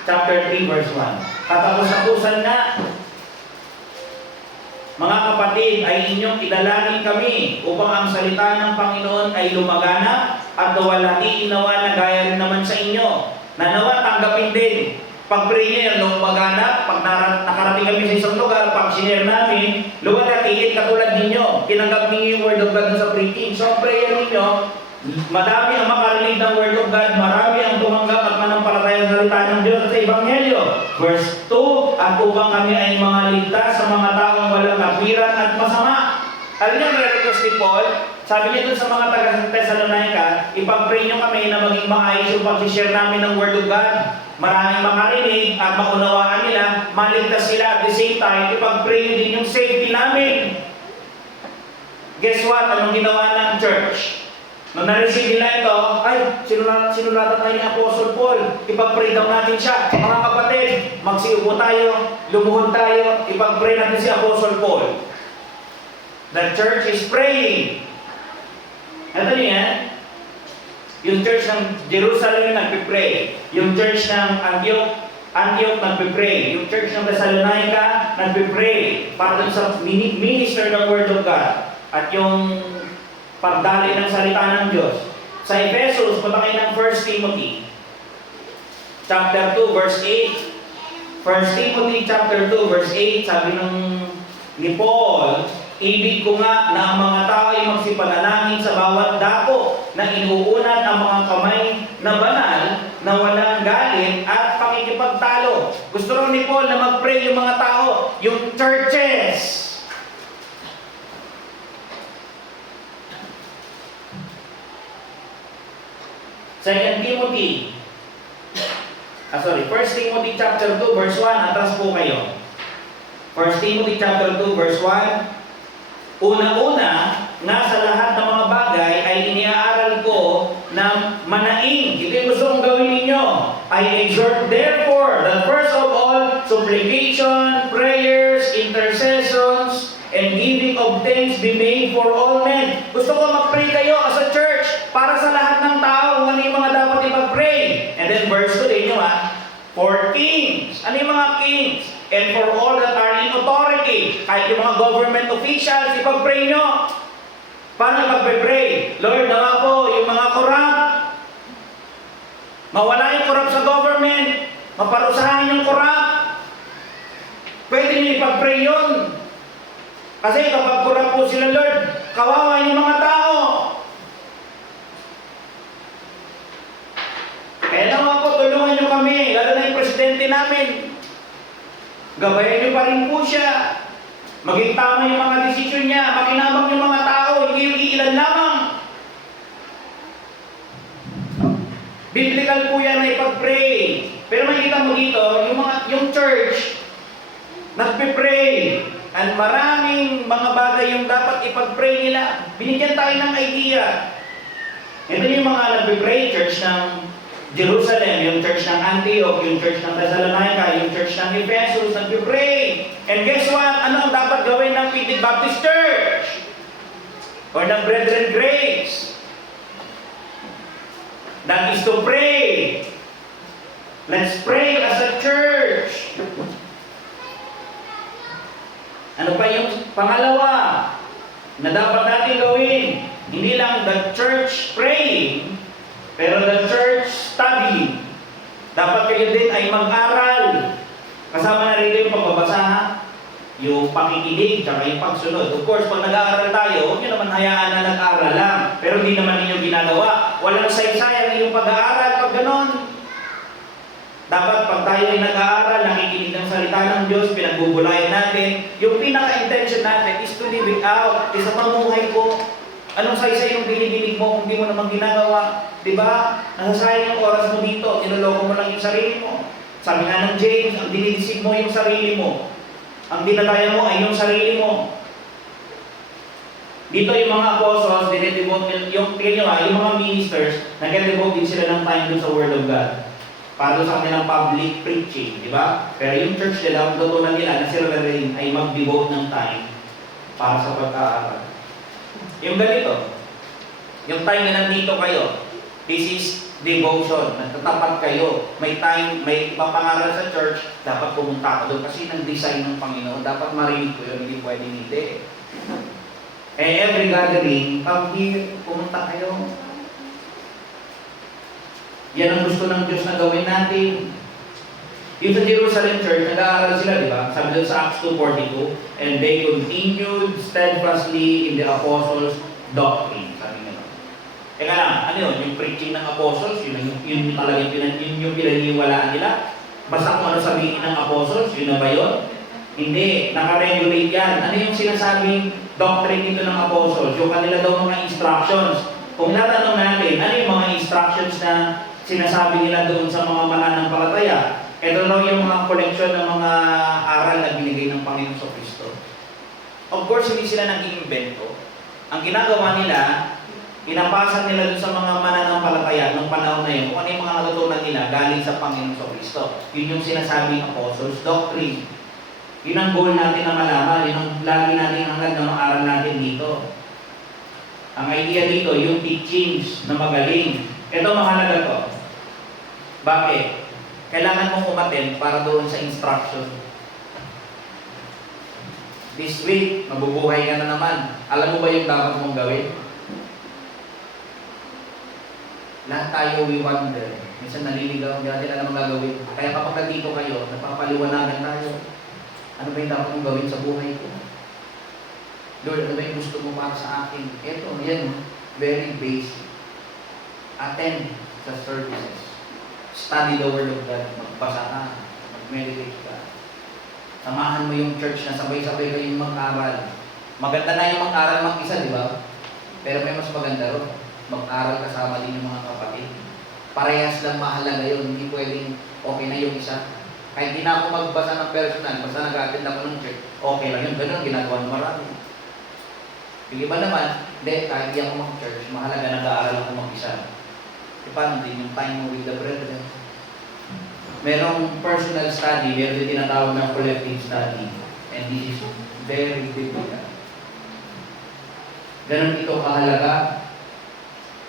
chapter 3 verse 1. Katapos-tapusan na, mga kapatid, ay inyong idalangin kami upang ang salita ng Panginoon ay lumaganap at nawalhati inawa na gaya rin naman sa inyo. Na nawa tanggapin din. Pag-pray niyo yan, lumaganap, pag nakarating kami sa isang lugar, pag sinare namin, luwalhatiin katulad ninyo. Tinanggap ninyo yung Word of God sa preaching. So, ang prayer ninyo, madami ang makarinig ng Word of God, marami ang tumanggap at manampalataya sa salita ng Diyos sa Ebanghelyo. Verse 2, at upang kami ay mga ligtas sa mga taong walang kapiran at masama. Alam niyo, request ni Paul, sabi niya dun sa mga taga-Thessalonica, ipag-pray niyo kami na maging maayos yung pag-share namin ng Word of God. Maraming makarinig at maunawaan nila, maligtas sila at the same time, ipag-pray niyo din yung safety namin. Guess what? Anong ginawa ng church? Nung na-receive nila ito, ay, sinulatan tayo ni Apostle Paul. Ipag-pray daw natin siya. Mga kapatid, magsiupo tayo, lumuhod tayo, ipag-pray natin si Apostle Paul. The church is praying. Ito niyo yan. Yung church ng Jerusalem nagpipray. Yung church ng Antioch nagpipray. Yung church ng Thessalonica nagpipray. Para dun sa minister ng Word of God. At yung pagdali ng salita ng Diyos. Sa Ephesus, punta kayo ng 1 Timothy chapter 2 verse 8. 1 Timothy chapter 2 verse 8, sabi ni Paul, ibig ko nga na ang mga tao ay magsipanalangin sa bawat dako na inuunat ang mga kamay na banal na walang galit at pakikipagtalo. Gusto rin ni Paul na mag-pray yung mga tao, yung churches. 1 Timothy chapter 2 verse 1, atras po kayo. 1 Timothy chapter 2 verse 1, una-una nga sa lahat ng mga bagay ay iniaaral ko na manaing. Ito yung gusto kong gawin ninyo. I exhort therefore that first of all, supplication, prayers, intercessions, and giving of thanks be made for all men. Gusto ko mag-pray kayo as a church para sa lahat ng tao. Ano yung mga dapat ipag-pray? And then verse 2 din nyo for kings. Ano yung mga kings? And for all that are in authority. Kahit yung mga government officials, ipag-pray nyo. Paano pag-pray? Lord, nawa po yung mga corrupt. Mawala yung corrupt sa government. Maparusahan yung corrupt. Pwede nyo ipag-pray yun. Kasi kapag corrupt po sila, Lord, kawawa yung mga tao. Kaya naman po, tulungan nyo kami, lalo na yung presidente namin. Gabayan nyo pa rin po siya. Maging tama yung mga desisyon niya, makinabang yung mga tao, hindi yung iilan lamang. Biblical po yan na ipag-pray. Pero makikita mo dito, yung church, nagpe-pray. At maraming mga bagay yung dapat ipag-pray nila. Binigyan tayo ng idea. Ito yung mga nagpe-pray, church ng Jerusalem, yung church ng Antioch, yung church ng Thessalonica, yung church ng Ephesus, nagpe-pray. And guess what? Ano ang dapat gawin ng Philippine Baptist Church? Or ng Brethren Grace? That is to pray. Let's pray as a church. Ano pa yung pangalawa na dapat natin gawin? Hindi lang the church praying, pero the church studying. Dapat kayo din ay mag-aral. Kasama na rin yung pagbabasa, yung pakikinig, tsaka yung pagsunod. Of course, pag nag-aaral tayo, huwag nyo naman hayaan na nag-aaral lang. Pero hindi naman ninyo ginagawa. Walang saysayang yung pag-aaral pag ganon. Dapat pag tayo ay nag-aaral, nakikinig ng salita ng Diyos, pinagbubulayan natin, yung pinaka-intention natin is to live it out. Sa pamuhay ko, anong saysay yung binibinig mo kung di mo naman ginagawa? Diba? Nasasayang yung oras mo dito, tinuloko mo lang yung sarili mo. Sabi nga ng James, ang dinidisig mo yung sarili mo. Ang dinadaya mo ay yung sarili mo. Dito yung mga apostles, yung mga ministers, nag-devote din sila ng time dun sa Word of God. para doon sa kanilang public preaching, di ba? Pero yung church nila, ang tutunan nila na sila rin ay mag-devote ng time para sa pag-aaral. Yung ganito, yung time na nandito kayo, this is devotion. Nagtatapat kayo. May time, may ipapangaral sa church, dapat pumunta ka doon kasi nang-design ng Panginoon. Dapat marinig ko yun, hindi pwedeng hindi. Every gathering, come here, pumunta kayo. Yan ang gusto ng Diyos na gawin natin. Yung sa Jerusalem Church, nag-aaral sila, di ba? Sabi doon sa Acts 2:42, and they continued steadfastly in the apostles' doctrine. Sabi nga. Teka lang, ano yun? Yung preaching ng apostles, yun talaga yung pinaniwalaan nila. Basta kung ano sabihin ng apostles, yun na ba yun? Hindi, nakaregulate yan. Ano yung sinasabing doctrine dito ng apostles? Yung kanila daw mga instructions. Kung natanong natin, ano yung mga instructions na sinasabi nila doon sa mga mananampalataya? Ito raw yung mga koleksyon ng mga aral na binigay ng Panginoon sa Kristo. Of course, hindi sila nag-iimbento. Ang ginagawa nila, pinapasan nila doon sa mga mananampalataya ng panahon na yun, kung ano yung mga natutunan nila galing sa Panginoon sa Kristo. Yun yung sinasabing apostles' doctrine. Yun ang goal natin na malaman. Yun ang lagi natin hanggang na maaral natin dito. Ang idea dito, yung teachings na magaling. Ito mahalaga to. Bakit? Kailangan mong umattend para doon sa instruction. This week, mabubuhay ka na naman. Alam mo ba yung dapat mong gawin? Lahat tayo we wonder. Minsan naliligaw, hindi natin alam ang gagawin. Kaya kapag nandito kayo, napapaliwanagan tayo. Ano ba yung dapat mong gawin sa buhay ko? Lord, ano ba yung gusto mo para sa akin? Ito, yan, very basic. Attend sa services. Study the Word of God. Magbasa ka. Mag-meditate ka. Samahan mo yung church na sabay-sabay kayong mag-aral. Maganda na yung mag-aral mag-isa, di ba? Pero may mas maganda ron. Mag-aral kasama din yung mga kapatid. Parehas lang mahalaga yun. Hindi pwedeng okay na yung isa. Kahit di na ako magbasa ng personal, basta nag-attend ako ng church, okay lang yun. Ganun, ginagawa ng marami. Yung iba naman, hindi, kahit di ako mag-church, mahalaga nag-aaral ako mag-isa. E paano din yung time mo with the brethren? Merong personal study, meron din tinatawag ng collective study. And this is very biblical. Ganun ito kahalaga.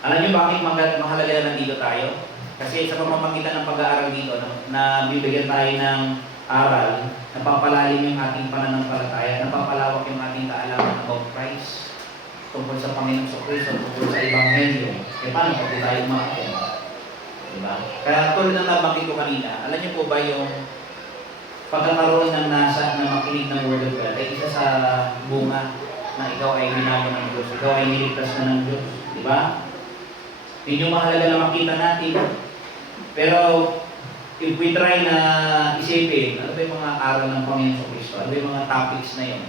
Alam niyo bakit mahalaga na nandito tayo? Kasi sa pamamagitan ng pag-aaral dito, na bibigyan tayo ng aral, napapalalim yung ating pananampalataya, napapalawak yung ating kaalaman about Christ, tungkol sa Panginoon sa Kristo, tungkol sa Ebanghelyo. E paano pag tayo umakit? Diba? Kaya tulad ng nabanggit ko kanina, alam niyo po ba yung pagkakaroon ng nasa na makinig ng Word of God ay isa sa bunga na ikaw ay binago ng Diyos, ikaw ay niligtas na ng Diyos. Diba? Yun yung mahalaga na makita natin. Pero, if we try na isipin, ano ba yung mga aral ng Panginoon sa Kristo? Ano ba yung mga topics na yun?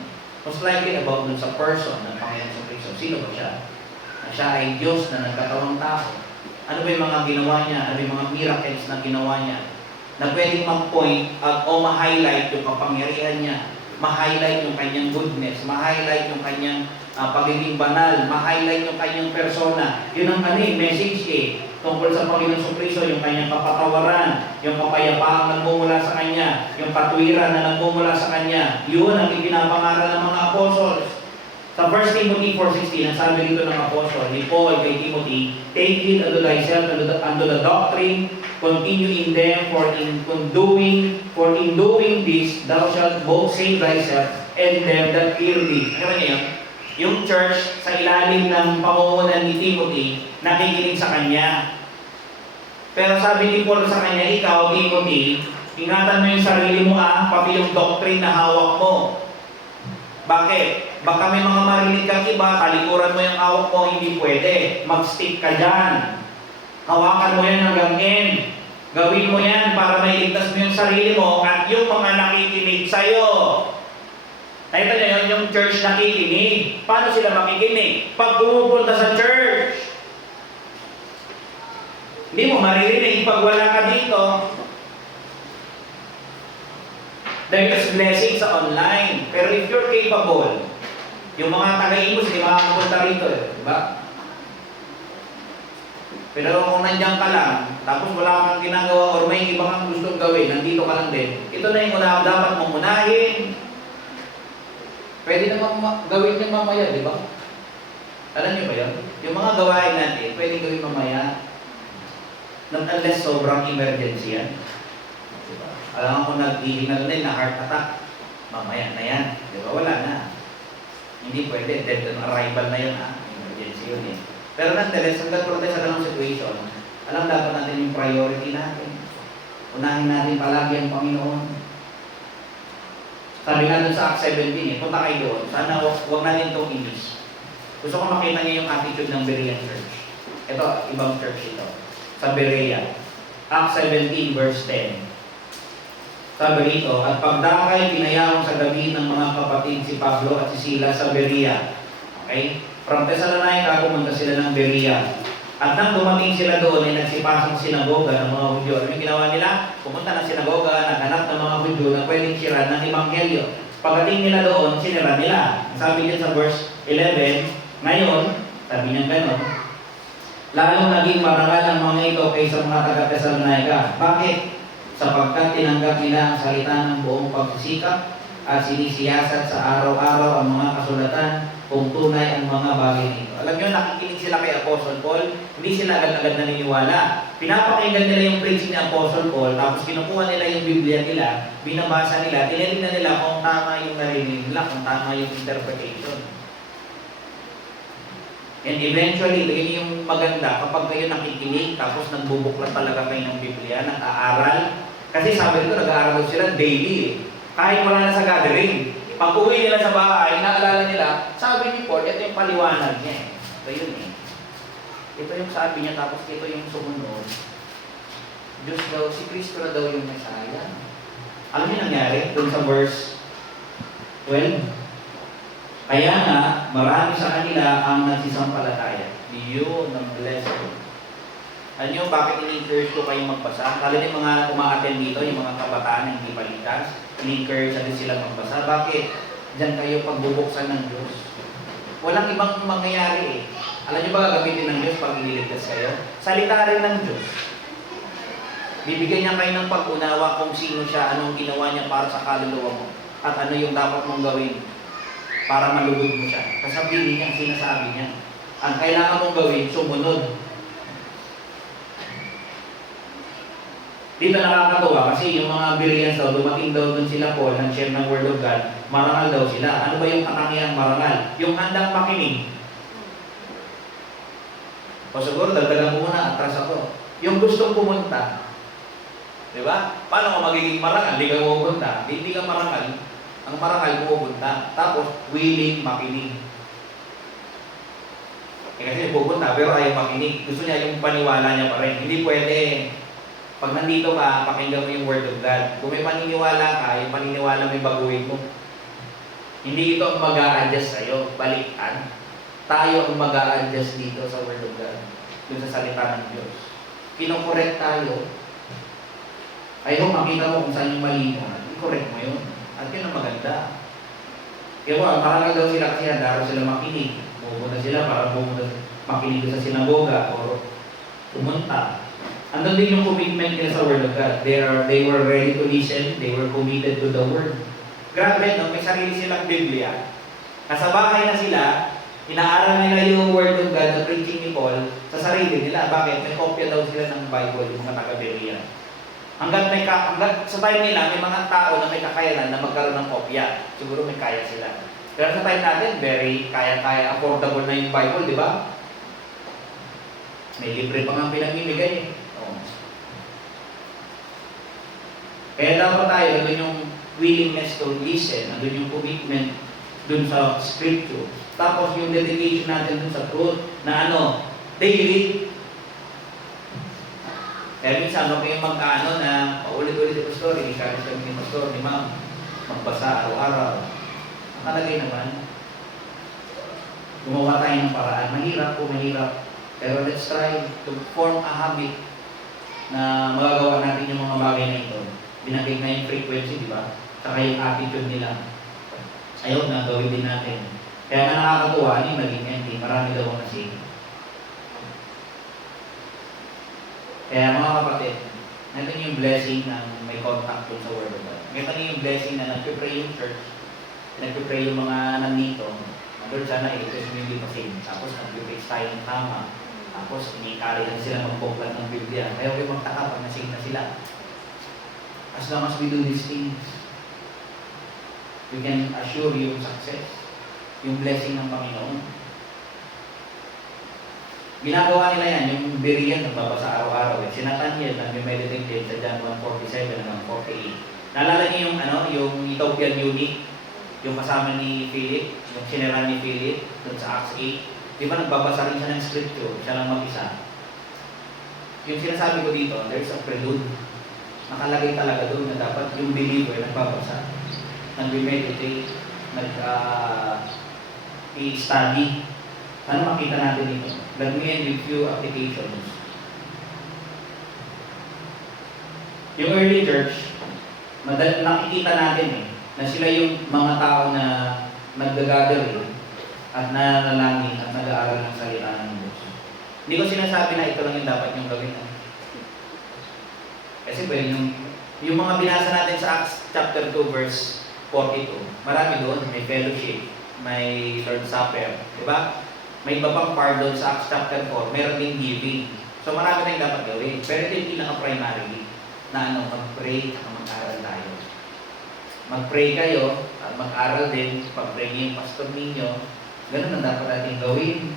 Most likely about dun sa person ng Panginoon sa Kristo. Sino ba siya? Na siya ay Diyos na nagkatawang tao. Ano ba yung mga ginawa niya? Ano ba yung mga miracles na ginawa niya? Na pwedeng mag-point at o ma-highlight yung kapangyarihan niya. Ma-highlight yung kanyang goodness. Ma-highlight yung kanyang pagiging banal. Ma-highlight yung kanyang persona. Yun ang message tungkol sa Panginoon sa Kristo, yung kanyang kapatawaran, yung kapayapaang nagmumula sa Kanya, yung katwiran na nagmumula sa Kanya. Yun ang ipinapangaral ng mga apostles. Sa 1 Timothy 4:16, ang sabi dito ng apostol, ni Paul kay Timothy, take heed unto thyself unto the doctrine, continue in them, for in doing this, thou shalt both save thyself and them that hear thee. Ano niya yun? Yung church sa ilalim ng pamumunan ni Timothy, nakikinig sa kanya. Pero sabi ni Paul sa kanya, ikaw, Timothy, ingatan mo yung sarili mo pati yung doctrine na hawak mo. Bakit? Baka may mga marinig kang iba, talikuran mo yung hawak mo, hindi pwede. Mag-stick ka dyan. Hawakan mo yan hanggang end. Gawin mo yan para mailigtas mo yung sarili mo at yung mga nakikinig sa'yo. Nakita niyo yung church nakikinig. Paano sila makikinig? Pag pumupunta sa church, hindi mo maririnig pag wala ka dito. There is blessing sa online. Pero if you're capable, yung mga taga-Imus, hindi makakapunta rito. Diba? Pero kung nandiyan ka lang, tapos wala kang ginagawa or may iba kang gustong gawin, nandito ka lang din, ito na yung dapat mong unahin. Pwede naman gawin niyo mamaya, di ba? Alam niyo ba yun? Yung mga gawain natin, pwede gawin mamaya. Not unless sobrang emergency yan. Diba? Alam ko nag-iinal na heart attack, mamaya na yan. Di ba? Wala na. Hindi pwede. Dead on arrival na yun. Emergency yun eh. Pero nonetheless, hanggang tuloy tayo sa ganong situation, alam dapat natin yung priority natin. Unahin natin palagi ang Panginoon. Sabi nga dun sa Acts 17 eh, punta kayo doon. Sana huwag natin itong inis. Gusto ko makita niyo yung attitude ng Berean Church. Ito, ibang church ito. Sa Berea. Acts 17 verse 10. Sabi rito, at pagdakay pinayahon sa gabi ng mga kapatid si Pablo at si Sila sa Berea. Okay? From Thessalonica, pumunta sila ng Berea. At nang dumating sila doon, ay nagsipasok sinagoga ng mga Hudyo. Ano yung ginawa nila? Pumunta ng sinagoga, naghanap ng mga Hudyo na pwedeng sira ng Ebanghelyo. Pagdating nila doon, sinira nila. Sabi niya sa verse 11, ngayon, sabi niya gano'n, lalong naging marangal ang mga ito kaysa mga taga-Thessalonica. Bakit? Sapagkat tinanggap nila ang salita ng buong pagsisikap at sinisiyasat sa araw-araw ang mga kasulatan kung tunay ang mga bagay nito. Alam nyo, nakikinig sila kay Apostle Paul, hindi sila agad-agad naniniwala. Pinapakinggan nila yung preaching ni Apostle Paul, tapos kinukuha nila yung Biblia nila, binabasa nila, tinitingnan nila kung tama yung narinig nila, kung tama yung interpretation. And eventually, yun yung maganda kapag kayo nakikinig, tapos nagbubuklat talaga kayo ng Biblia, nag-aaral. Kasi sabi ko, nag-aaral sila daily eh. Kahit wala na sa gathering. Pag uwi nila sa bahay, naalala nila, sabi ni Paul, ito yung paliwanag niya. Ito yun eh. Ito yung sabi niya, tapos ito yung sumunod. Diyos daw, si Kristo na daw yung Messiah. Alam niyo nangyari dun sa verse 12? Kaya nga, marami sa kanila ang nagsisampalataya. Yun ang blessing. Alam niyo, bakit in-encourage ko kayong magbasa? Kala niyo mga uma-attend dito, yung mga kabataan na hindi palitas, in-encourage natin sila magbasa. Bakit? Diyan kayo pagbubuksan ng Diyos. Walang ibang mangyayari eh. Alam niyo ba gagamitin ng Diyos pag iniligtas kayo? Salita rin ng Diyos. Bibigyan niya kayo ng pag-unawa kung sino siya, anong ginawa niya para sa kaluluwa mo, at ano yung dapat mong gawin para malugod mo siya. Kasabihin niya, sinasabi niya. Ang kailangan mong gawin, sumunod. Dito nakakatuwa kasi yung mga Bereans daw, dumating daw dun sila Paul, nag-share ng Word of God, marangal daw sila. Ano ba yung katangiang marangal? Yung handang makinig. O siguro, dagdagan ko muna, atras ako. Yung gustong pumunta. Diba? Paano ka magiging marangal? Hindi ka pupunta. Hindi ka marangal. Ang marangal pupunta. Tapos, willing makinig. Kasi pupunta, pero ayaw makinig. Gusto niya yung paniwala niya pa rin. Hindi pwede. Pag nandito ka, pakinggan mo yung Word of God. Kung may paniniwala ka, yung paniniwala may baguhin mo. Hindi ito ang mag-a-adjust sa'yo. Balikan. Tayo ang mag-a-adjust dito sa Word of God. Doon sa salita ng Diyos. Kinokorek tayo. Ayaw makita mo kung saan yung mali mo. I-correct mo yun. At yun ang maganda. Kaya parang daw sila kasi handaro sila makinig. Pumunta sila para makinig sa sinagoga o pumunta. Andun din yung commitment nila sa Word of God. They were ready to listen. They were committed to the Word. Grabe, no? May sarili silang Biblia. Nasa bahay na sila, inaaral nila yung Word of God na preaching ni Paul sa sarili nila. Bakit? May kopya daw sila ng Bible, yung mga taga-Berea. Hanggat sa time nila, may mga tao na may kakayanan na magkaroon ng kopya. Siguro may kaya sila. Pero sa time natin, very kaya-kaya, affordable na yung Bible, di ba? May libre pa nga pinamimigay eh. Kaya dapat tayo, nandun yung willingness to listen, nandun yung commitment dun sa scripture. Tapos yung dedication natin dun sa truth, na daily. Kaya minsan, kayong mag-ano na paulit-ulit yung pastor, i-encourage kami ni pastor, ni ma'am, magbasa araw-araw. Nakalagay naman, gumawa tayo ng paraan. Mahirap po, mahirap. Pero let's try to form a habit na magagawa natin yung mga bagay na ito. Binagay na yung frequency, di ba? Saka yung attitude nila. Ayaw na, gawin din natin. Kaya nga nakakatuwa, yung naging empty. Marami daw ang nasing. Kaya mga kapatid, ito yung blessing ng may contact dun sa Word of God. Ito yung blessing na nagpipray yung church, nagpipray yung mga nandito. Lord, sana ito hindi pasing. Tapos nagpipray tayo ng tama. Tapos ini-carry na sila magbuklat ng Biblia. Kaya huwag magtaka pag nasing na sila. As long as we do these things, we can assure you success. Yung blessing ng Panginoon. Ginagawa nila yan, yung Berean, nagbabasa araw-araw. Si Nathaniel, nag-meditate din sa John 1:47 hanggang 48. Naalala niyo yung, yung Ethiopian eunuch, yung kasama ni Philip, yung sinira ni Philip, dun sa Acts 8. Di ba nagbabasa rin siya ng scripture, siya lang mag-isa. Yung sinasabi ko dito, there's a prelude. Nakalagay talaga doon na dapat yung believer nagbabasa, nag-meditate, i-study. Ano makita natin dito? Let me end with few applications. Yung early church, nakikita natin na sila yung mga tao na nag-gather at nanalangin at nag-aaral ng salita ng Diyos. Hindi ko sinasabi na ito lang yung dapat yung gawin. Kasi pwede yung mga binasa natin sa Acts chapter 2 verse 42, marami doon, may fellowship, may Lord's Supper, di ba? May iba pang part doon sa Acts chapter 4, meron din giving. So marami tayong dapat gawin. Pero ito yung pinaka-primary na mag-pray at mag-aral tayo. Mag-pray kayo at mag-aral din, pag-pray niyo yung pastor ninyo, ganun ang dapat natin gawin.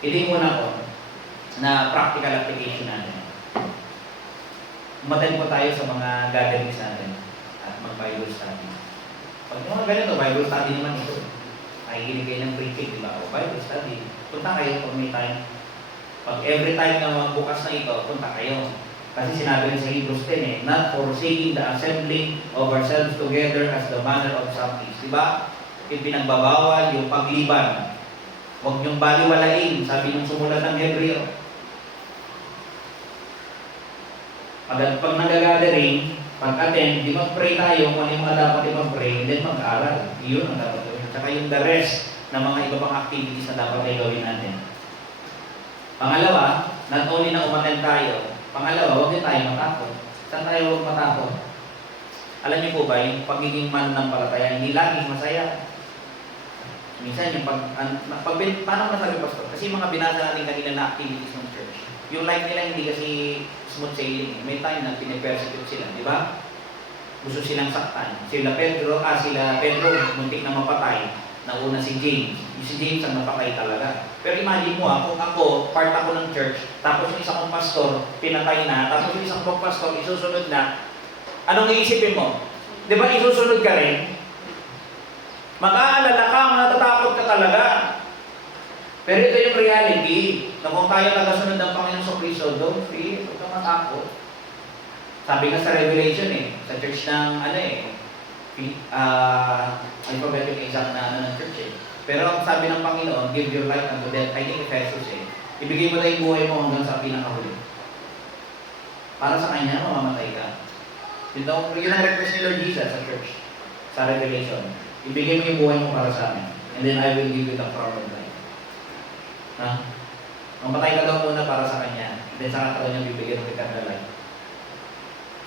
Hindi muna ko na practical application natin. Umattend po tayo sa mga gatherings natin at mag-Bible study. Pag mga ganito, Bible study naman ito. Nakikinig kayo ng preaching, di ba? O Bible study. Punta kayo pag may time. Pag every time na magbukas na ito, punta kayo. Kasi sinabi rin sa Hebrews 10 not forsaking the assembling of ourselves together as the manner of some is. Di ba? Ipinagbabawal yung pagliban. Huwag niyong baliwalain, sabi nung sumulat ng Hebreo. Pag nag-gathering, pag-attend, di mag-pray tayo kung ano yung mga dapat i-pray, then mag-aaral. Iyon ang dapat gawin. Tsaka yung the rest na mga iba pang activities na dapat ay gawin natin. Pangalawa, not only na umattend tayo, pangalawa, huwag din tayo matakot. Saan tayo huwag matakot? Alam niyo po ba, yung pagiging mananampalataya, hindi laging masaya. Minsan yung paano masabi, Pastor? Kasi mga binasa natin kanina na activities ng church, yung life nila hindi kasi smooth sailing. May time na pinipersecute sila, di ba? Gusto silang saktan. Sila Pedro, muntik na mapatay. Nauna si James. Si James ang napatay talaga. Pero imagine mo kung ako, part ako ng church, tapos yung isa kong pastor, pinatay na, tapos yung isang kong pastor, isusunod na, anong iisipin mo? Di ba isusunod ka rin? Mag-aalala ka, natatakot ka talaga. Pero ito yung reality, na kung tayo nagasunod ng Panginoon sa Kristo, don't fear, huwag kang matakot. Sabi nga sa Revelation sa church ng alphabetic exact na ng church Pero ang sabi ng Panginoon, give your life unto death. I think Ephesus ibigay mo na yung buhay mo hanggang sa pinakahuli. Para sa Kanya, mamamatay ka. Yun ang request ni Lord Jesus sa church, sa Revelation. Ibigay mo yung buhay mo para sa amin. And then I will give you the crown of life. Mamatay ka daw muna para sa Kanya. And then saka ka niya bibigyan ng eternal life.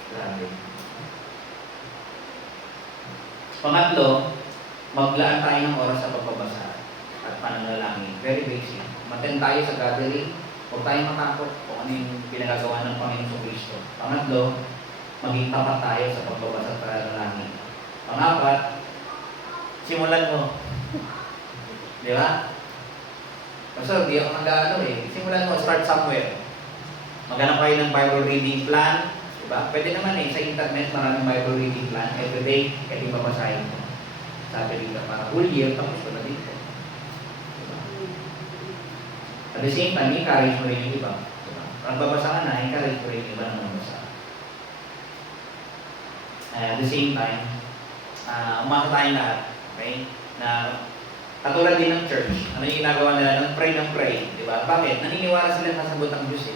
Grabe. Pangatlo, maglaan tayo ng oras sa pagbabasa at pananalangin. Very basic. Maten tayo sa gathering, huwag tayong matakot kung ano yung pinagagawa ng Panginoon sa Kristo. Pangatlo, maging tapat tayo sa pagbabasa at pananalangin. Pangapat, simulan mo. Di ba? Kasi di ako simulan mo, start somewhere. Maghanap kayo ng Bible reading plan. Diba? Pwede naman sa internet, maraming Bible reading plan. Every day, pwede babasahin mo. Sabi dito, para whole year, tapos ko na dito. Diba? At the same time, encourage mo rin yung iba. Diba? Pag babasa ka na, encourage mo rin yung iba na mabasa. At the same time, umasa tayong lahat. Okay? Na katulad din ng church, ano yung ginagawa nila? Ng pray. Diba? Bakit? Naniniwala sila na sagot ang Diyos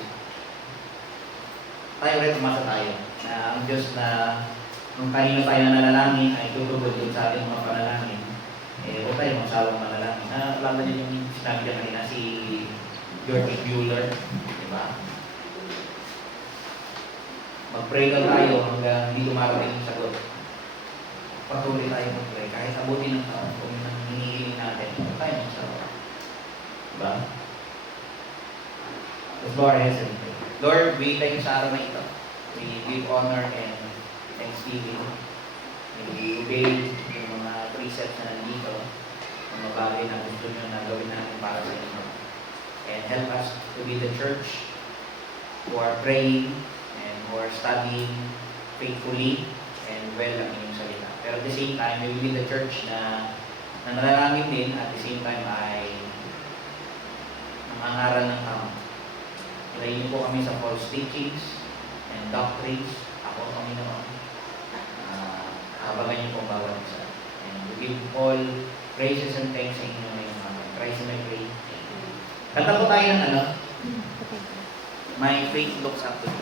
tayo rin tumasa tayo na ang Diyos na nung kanina tayo nanalangin ay tutugod doon sa ating mga panalangin. Huwag tayo magsawang manalangin. Alam niyo yung sinabi niya kanina si George Mueller, di ba? Mag-pray lang tayo hanggang hindi dumarating yung sagot. Patuloy tayo mag-pray. Kahit abutin ng taon, kung yun ang hinihiling natin, tayo magsawa. Diba? Let's bow our heads and pray. Lord, we thank you sa araw na ito. We give honor and thanksgiving. We obey yung mga precepts na nandito, mga bagay na gusto nyo na gawin natin para sa inyo. And help us to be the church who are praying and who are studying faithfully and well ang inyong salita. Pero at the same time, we will be the church na nananamit din at the same time ay nangangaral ng tama. Ilayin niyo po kami sa false teachings and doctrines. Ako kami naman. Habagan niyo po bawat isa. And we give all praises and thanks sa inyo ngayong mga. Christ and I pray. Kanta po tayo ng ano? My faith looks up to you.